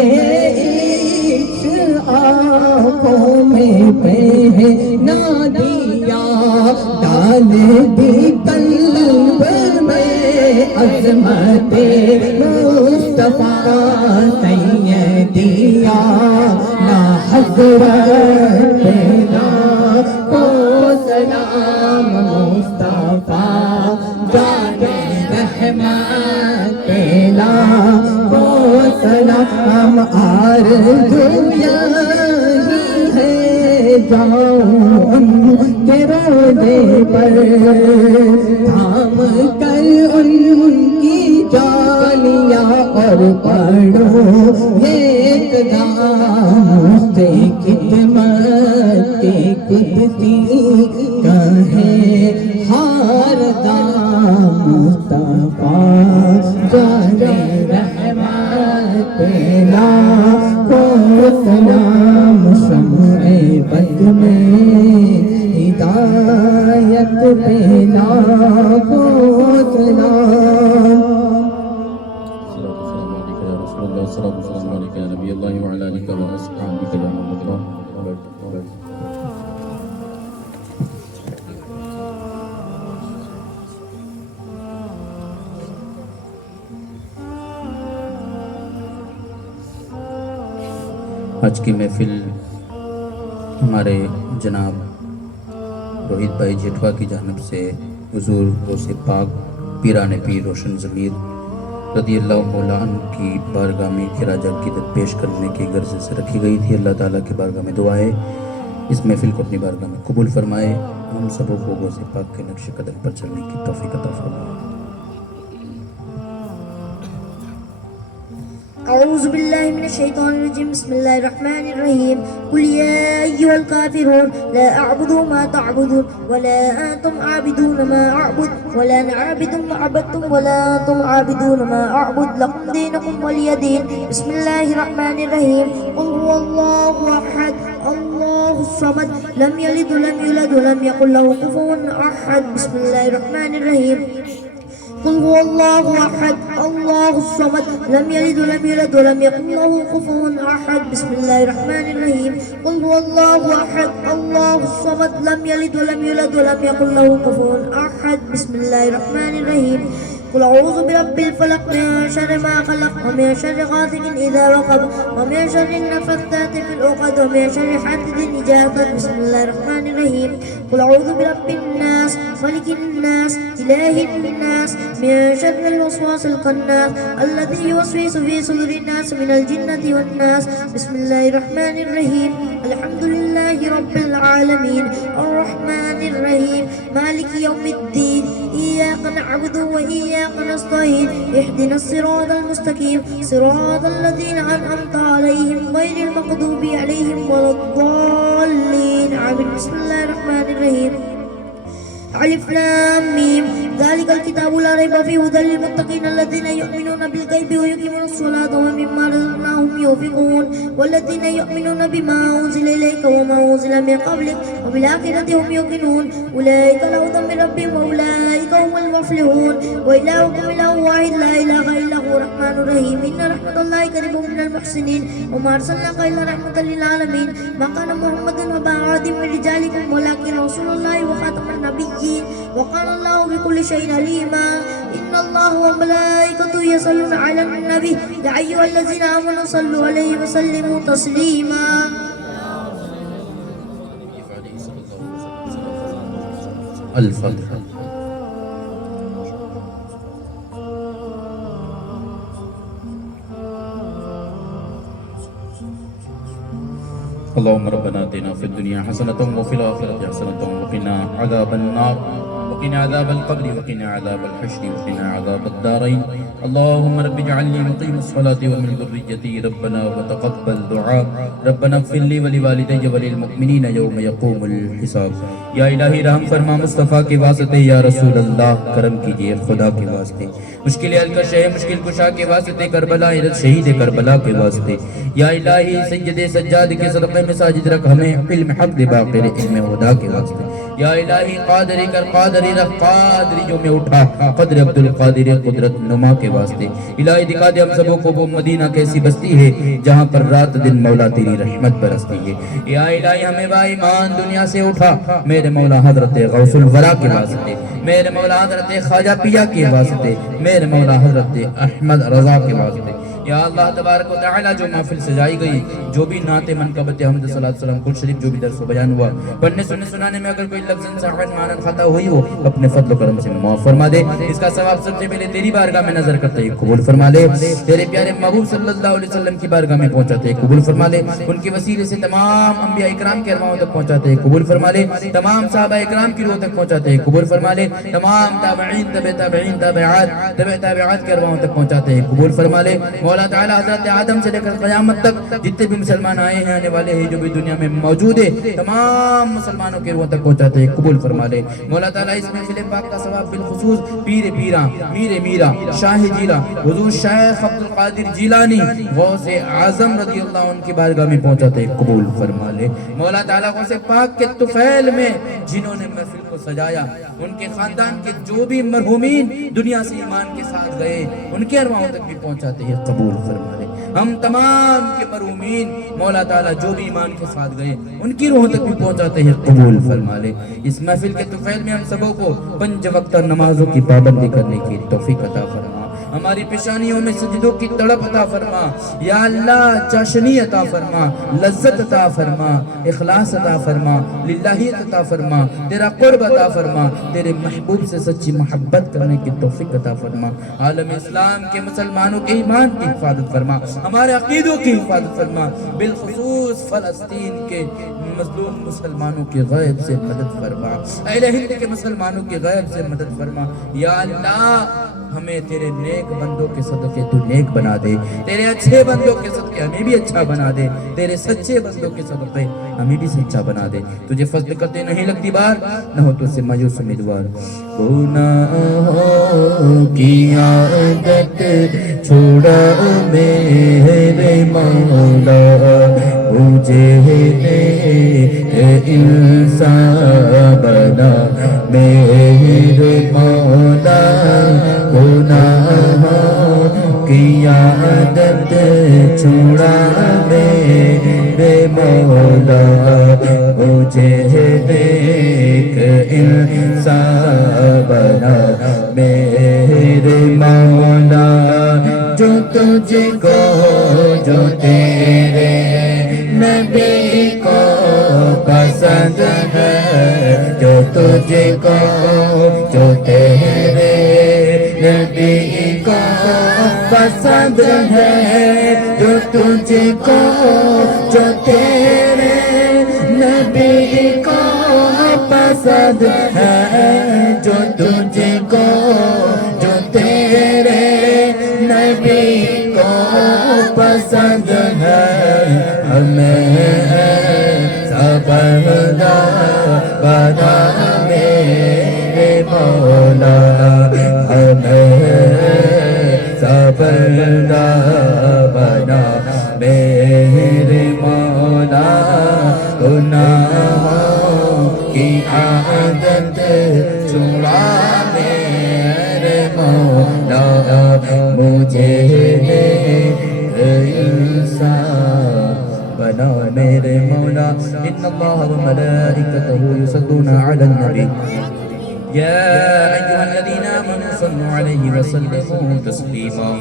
عشق آنکھوں میں پہنا دیا ڈال دی قلب میں عظمت مصطفیٰ سیدیا نا حضرت کو سلام مصطفیٰ جان رحمت کو سلام آرزو یہی ہے جاؤں ان کے روضے پر تھام کر ان کی جالیاں اور پڑھو یہ کلام سے خدمت کے قدسی کہے ہار دام مصطفیٰ جان رحمت لاکھوں سلام شمع بد میں ہدایت پہ لاکھوں سلام السلام علیکم یا نبی اللہ وعلی آلہ و اصحابہ یا محمد آج کی محفل ہمارے جناب روہت بھائی جیٹوا کی جانب سے حضور غوث پاک پیران پیر روشن ضمیر رضی اللہ مولا عنہ کی بارگاہ میں خراج عقیدت پیش کرنے کی غرض سے رکھی گئی تھی۔ اللہ تعالیٰ کی بارگاہ میں دعا ہے اس محفل کو اپنی بارگاہ میں قبول فرمائے، ہم سبوں کو غوث پاک کے نقش قدم پر چلنے کی توفیق عطا فرمائے۔ أعوذ بالله من الشيطان الرجيم بسم الله الرحمن الرحيم قل يا أيها الكافرون لا أعبد ما تعبدون ولا أنتم عابدون ما أعبد ولا أنا عابد ما عبدتم ولا أنتم عابدون ما أعبد لكم دينكم ولي دين بسم الله الرحمن الرحيم قل هو الله أحد الله الصمد لم يلد ولم يولد ولم يكن له كفوا أحد بسم الله الرحمن الرحيم قل هو الله أحد الله الصمد لم يلد ولم يولد ولم يكن له كفوا أحد بسم الله الرحمن الرحيم قل هو الله أحد الله الصمد لم يلد ولم يولد ولم يكن له كفوا أحد بسم الله الرحمن الرحيم قل أعوذ برب الفلق من شر ما خلق ومن شر غاسق إذا وقب ومن شر النفثات في العقد ومن شر حاسد إذا حسد بسم الله الرحمن الرحيم قل أعوذ برب الناس ملك الناس إله الناس من شر الوسواس الخناس الذي يوسوس في صدور الناس من الجنة والناس بسم الله الرحمن الرحيم الحمد لله رب العالمين الرحمن الرحيم مالك يوم الدين إياك نعبد وإياك نستعين اهدنا الصراط المستقيم صراط الذين أنعمت عليهم غير المغضوب عليهم ولا الضالين آمين بسم الله الرحمن الرحيم ألف لام ميم ذلك الكتاب لا ريب فيه هدى للمتقين الذين يؤمنون بالغيب ويقيمون الصلاة ومما رزقناهم ينفقون والذين يؤمنون بما أنزل إليك وما أنزل من قبلك وبالآخرة هم يوقنون أولئك على هدى من ربهم وأولئك هم المفلحون وإلهكم إله واحد لا إله إلا هو الرحمن الرحيم إن رحمة الله قريب من المحسنين وما أرسلناك إلا رحمة للعالمين ما كان محمد أبا أحد من رجالكم ولكن رسول الله وخاتم النبيين وقال الله بكل شيء عليما إن الله وملائكته يصلون على النبي يا أيها الذين آمنوا صلوا عليه وسلموا تسليما الفاتحة اللهم ربنا آتنا في الدنيا حسنة وفي الآخرة حسنة وقنا عذاب النار وقنا عذاب القبر وقنا عذاب الحشر وقنا عذاب الدارين اللهم رب اجعلني مقيم الصلاة ومن ذريتي ربنا وتقبل دعاء ربنا اغفر لي ولوالدي وللمؤمنين يوم يقوم الحساب یا الہی رحم فرما مصطفیٰ کے واسطے یا رسول اللہ کرم کیجئے خدا کے واسطے مشکل حل کا شہ مشکل کشا کے واسطے کربلا عزت شہید کربلا کے واسطے یا الہی سید سجاد کے صدقے میں ساجد رکھ ہمیں علم حق دے باقر علم خدا کے واسطے یا الہی قادری کر قادری رکھ قادری جو میں اٹھا قدر عبد القادر قدرت نما کے واسطے الہی دکھا دے ہم سبوں کو وہ مدینہ کیسی بستی ہے جہاں پر رات دن مولا تیری رحمت برستی ہے یا الہی ہمیں با ایمان دنیا سے اٹھا میرے مولا حضرت غوث الورا کے واسطے میرے مولا حضرت خواجہ پیا کے واسطے میرے مولا حضرت احمد رضا کے واسطے یا اللہ تبارک و تعالی جو محفل سجائی گئی جو بھی نعت منقبت حمد صلی اللہ علیہ وسلم کل شریف جو بھی درس و بیان ہوا پڑھنے سننے سنانے میں اگر کوئی لفظ صحیح معنی خطا ہوئی ہو اپنے فضل و کرم سے معاف فرما دے اس کا ثواب سب سے پہلے تیری بارگاہ میں نظر کرتے ہی قبول فرما لے تیرے پیارے محبوب صلی اللہ علیہ وسلم کی بارگاہ میں پہنچاتے ہی قبول فرما لے ان کے وسیلے سے تمام انبیاء اکرام کے ارماؤں تک پہنچاتے ہی قبول فرما لے تمام صحابہ اکرام کی روح تک پہنچاتے ہی قبول فرما لے تمام تابعین تابعین تابعات کے ارماؤں تک پہنچاتے ہی قبول فرما لے مولا تعالی حضرت آدم سے لے کر قیامت تک جتنے بھی مسلمان آئے ہیں آنے والے ہیں جو بھی دنیا میں موجود ہے تمام مسلمانوں کے روح تک پہنچاتے ہیں قبول فرما لے مولا تعالیٰ اس محفل پاک کا ثواب بالخصوص پیر پیرا میر میرا شاہ جیلا حضور شیخ عبد القادر جیلانی غوث اعظم رضی اللہ عنہ کی بارگاہ میں پہنچاتے ہیں قبول فرما لے مولا تعالیٰ غوث پاک کے طفیل میں جنہوں نے محفل کو سجایا ان کے خاندان کے جو بھی مرحومین دنیا سے ایمان کے ساتھ گئے ان کے ارواحوں تک بھی پہنچاتے ہیں قبول فرما لے ہم تمام کے مرحومین مولا تعالیٰ جو بھی ایمان کے ساتھ گئے ان کی روح تک بھی پہنچاتے ہیں قبول فرما لے اس محفل کے طفیل میں ہم سبوں کو 5 وقتہ نمازوں کی پابندی کرنے کی توفیق عطا فرما ہماری پیشانیوں میں سجدوں کی تڑپ عطا فرما یا اللہ چاشنی عطا فرما لذت عطا فرما اخلاص عطا فرما للہیت عطا فرما تیرا قرب عطا فرما تیرے محبوب سے سچی محبت کرنے کی توفیق عطا فرما عالم اسلام کے مسلمانوں کے ایمان کی حفاظت فرما ہمارے عقیدوں کی حفاظت فرما بالخصوص فلسطین کے مظلوم مسلمانوں کے غیب سے مدد فرما اہل ہند کے مسلمانوں کے غیب سے مدد فرما یا اللہ ہمیں تیرے نیک بندوں کے صدقے تو نیک بنا دے تیرے اچھے بندوں کے صدقے ہمیں بھی اچھا بنا دے تیرے سچے بندوں کے صدقے ہمیں بھی سچا بنا دے تجھے فضل کرتے نہیں لگتی بار نہ ہو تو سے مایوس امیدوار گناہوں کی عادت چھوڑا میرے مولا مجھے انسان بنا میرے مولا گناہوں کی عادت چھوڑا میرے مولا مجھے ایک انسان بنا میرے مولا جو تجھ کو جو تیرے نبی کو پسند ہے جو تجھ کو جو تیرے نبی کو پسند ہے جو تجھ کو جو تیرے نبی کو پسند ہے جو تجھ کو جو تیرے نبی کو پسند ہے ہمیں سبردہ بنا میرے مولا ہمیں سبردہ بنا میرے مولا گناہوں کی عادت چھڑا میرے مولا مجھے انسان بنا میرے مولا ان اللہ و ملائکتہ یصلون علی النبی یا ایھا الذین آمنوا صلوا علیہ وسلموا تسلیما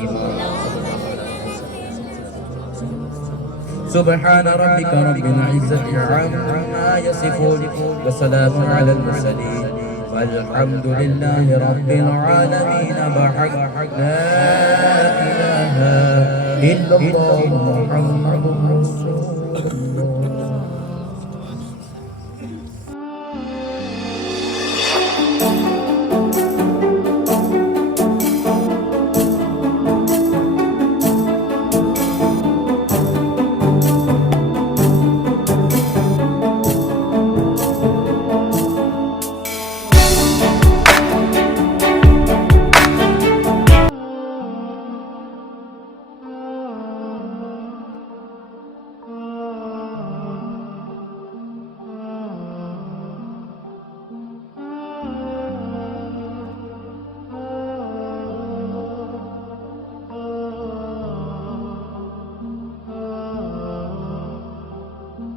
سبحان ربك رب العزة عما يصفون وسلام على المرسلين والحمد لله رب العالمين بحق لا إله إلا الله محمد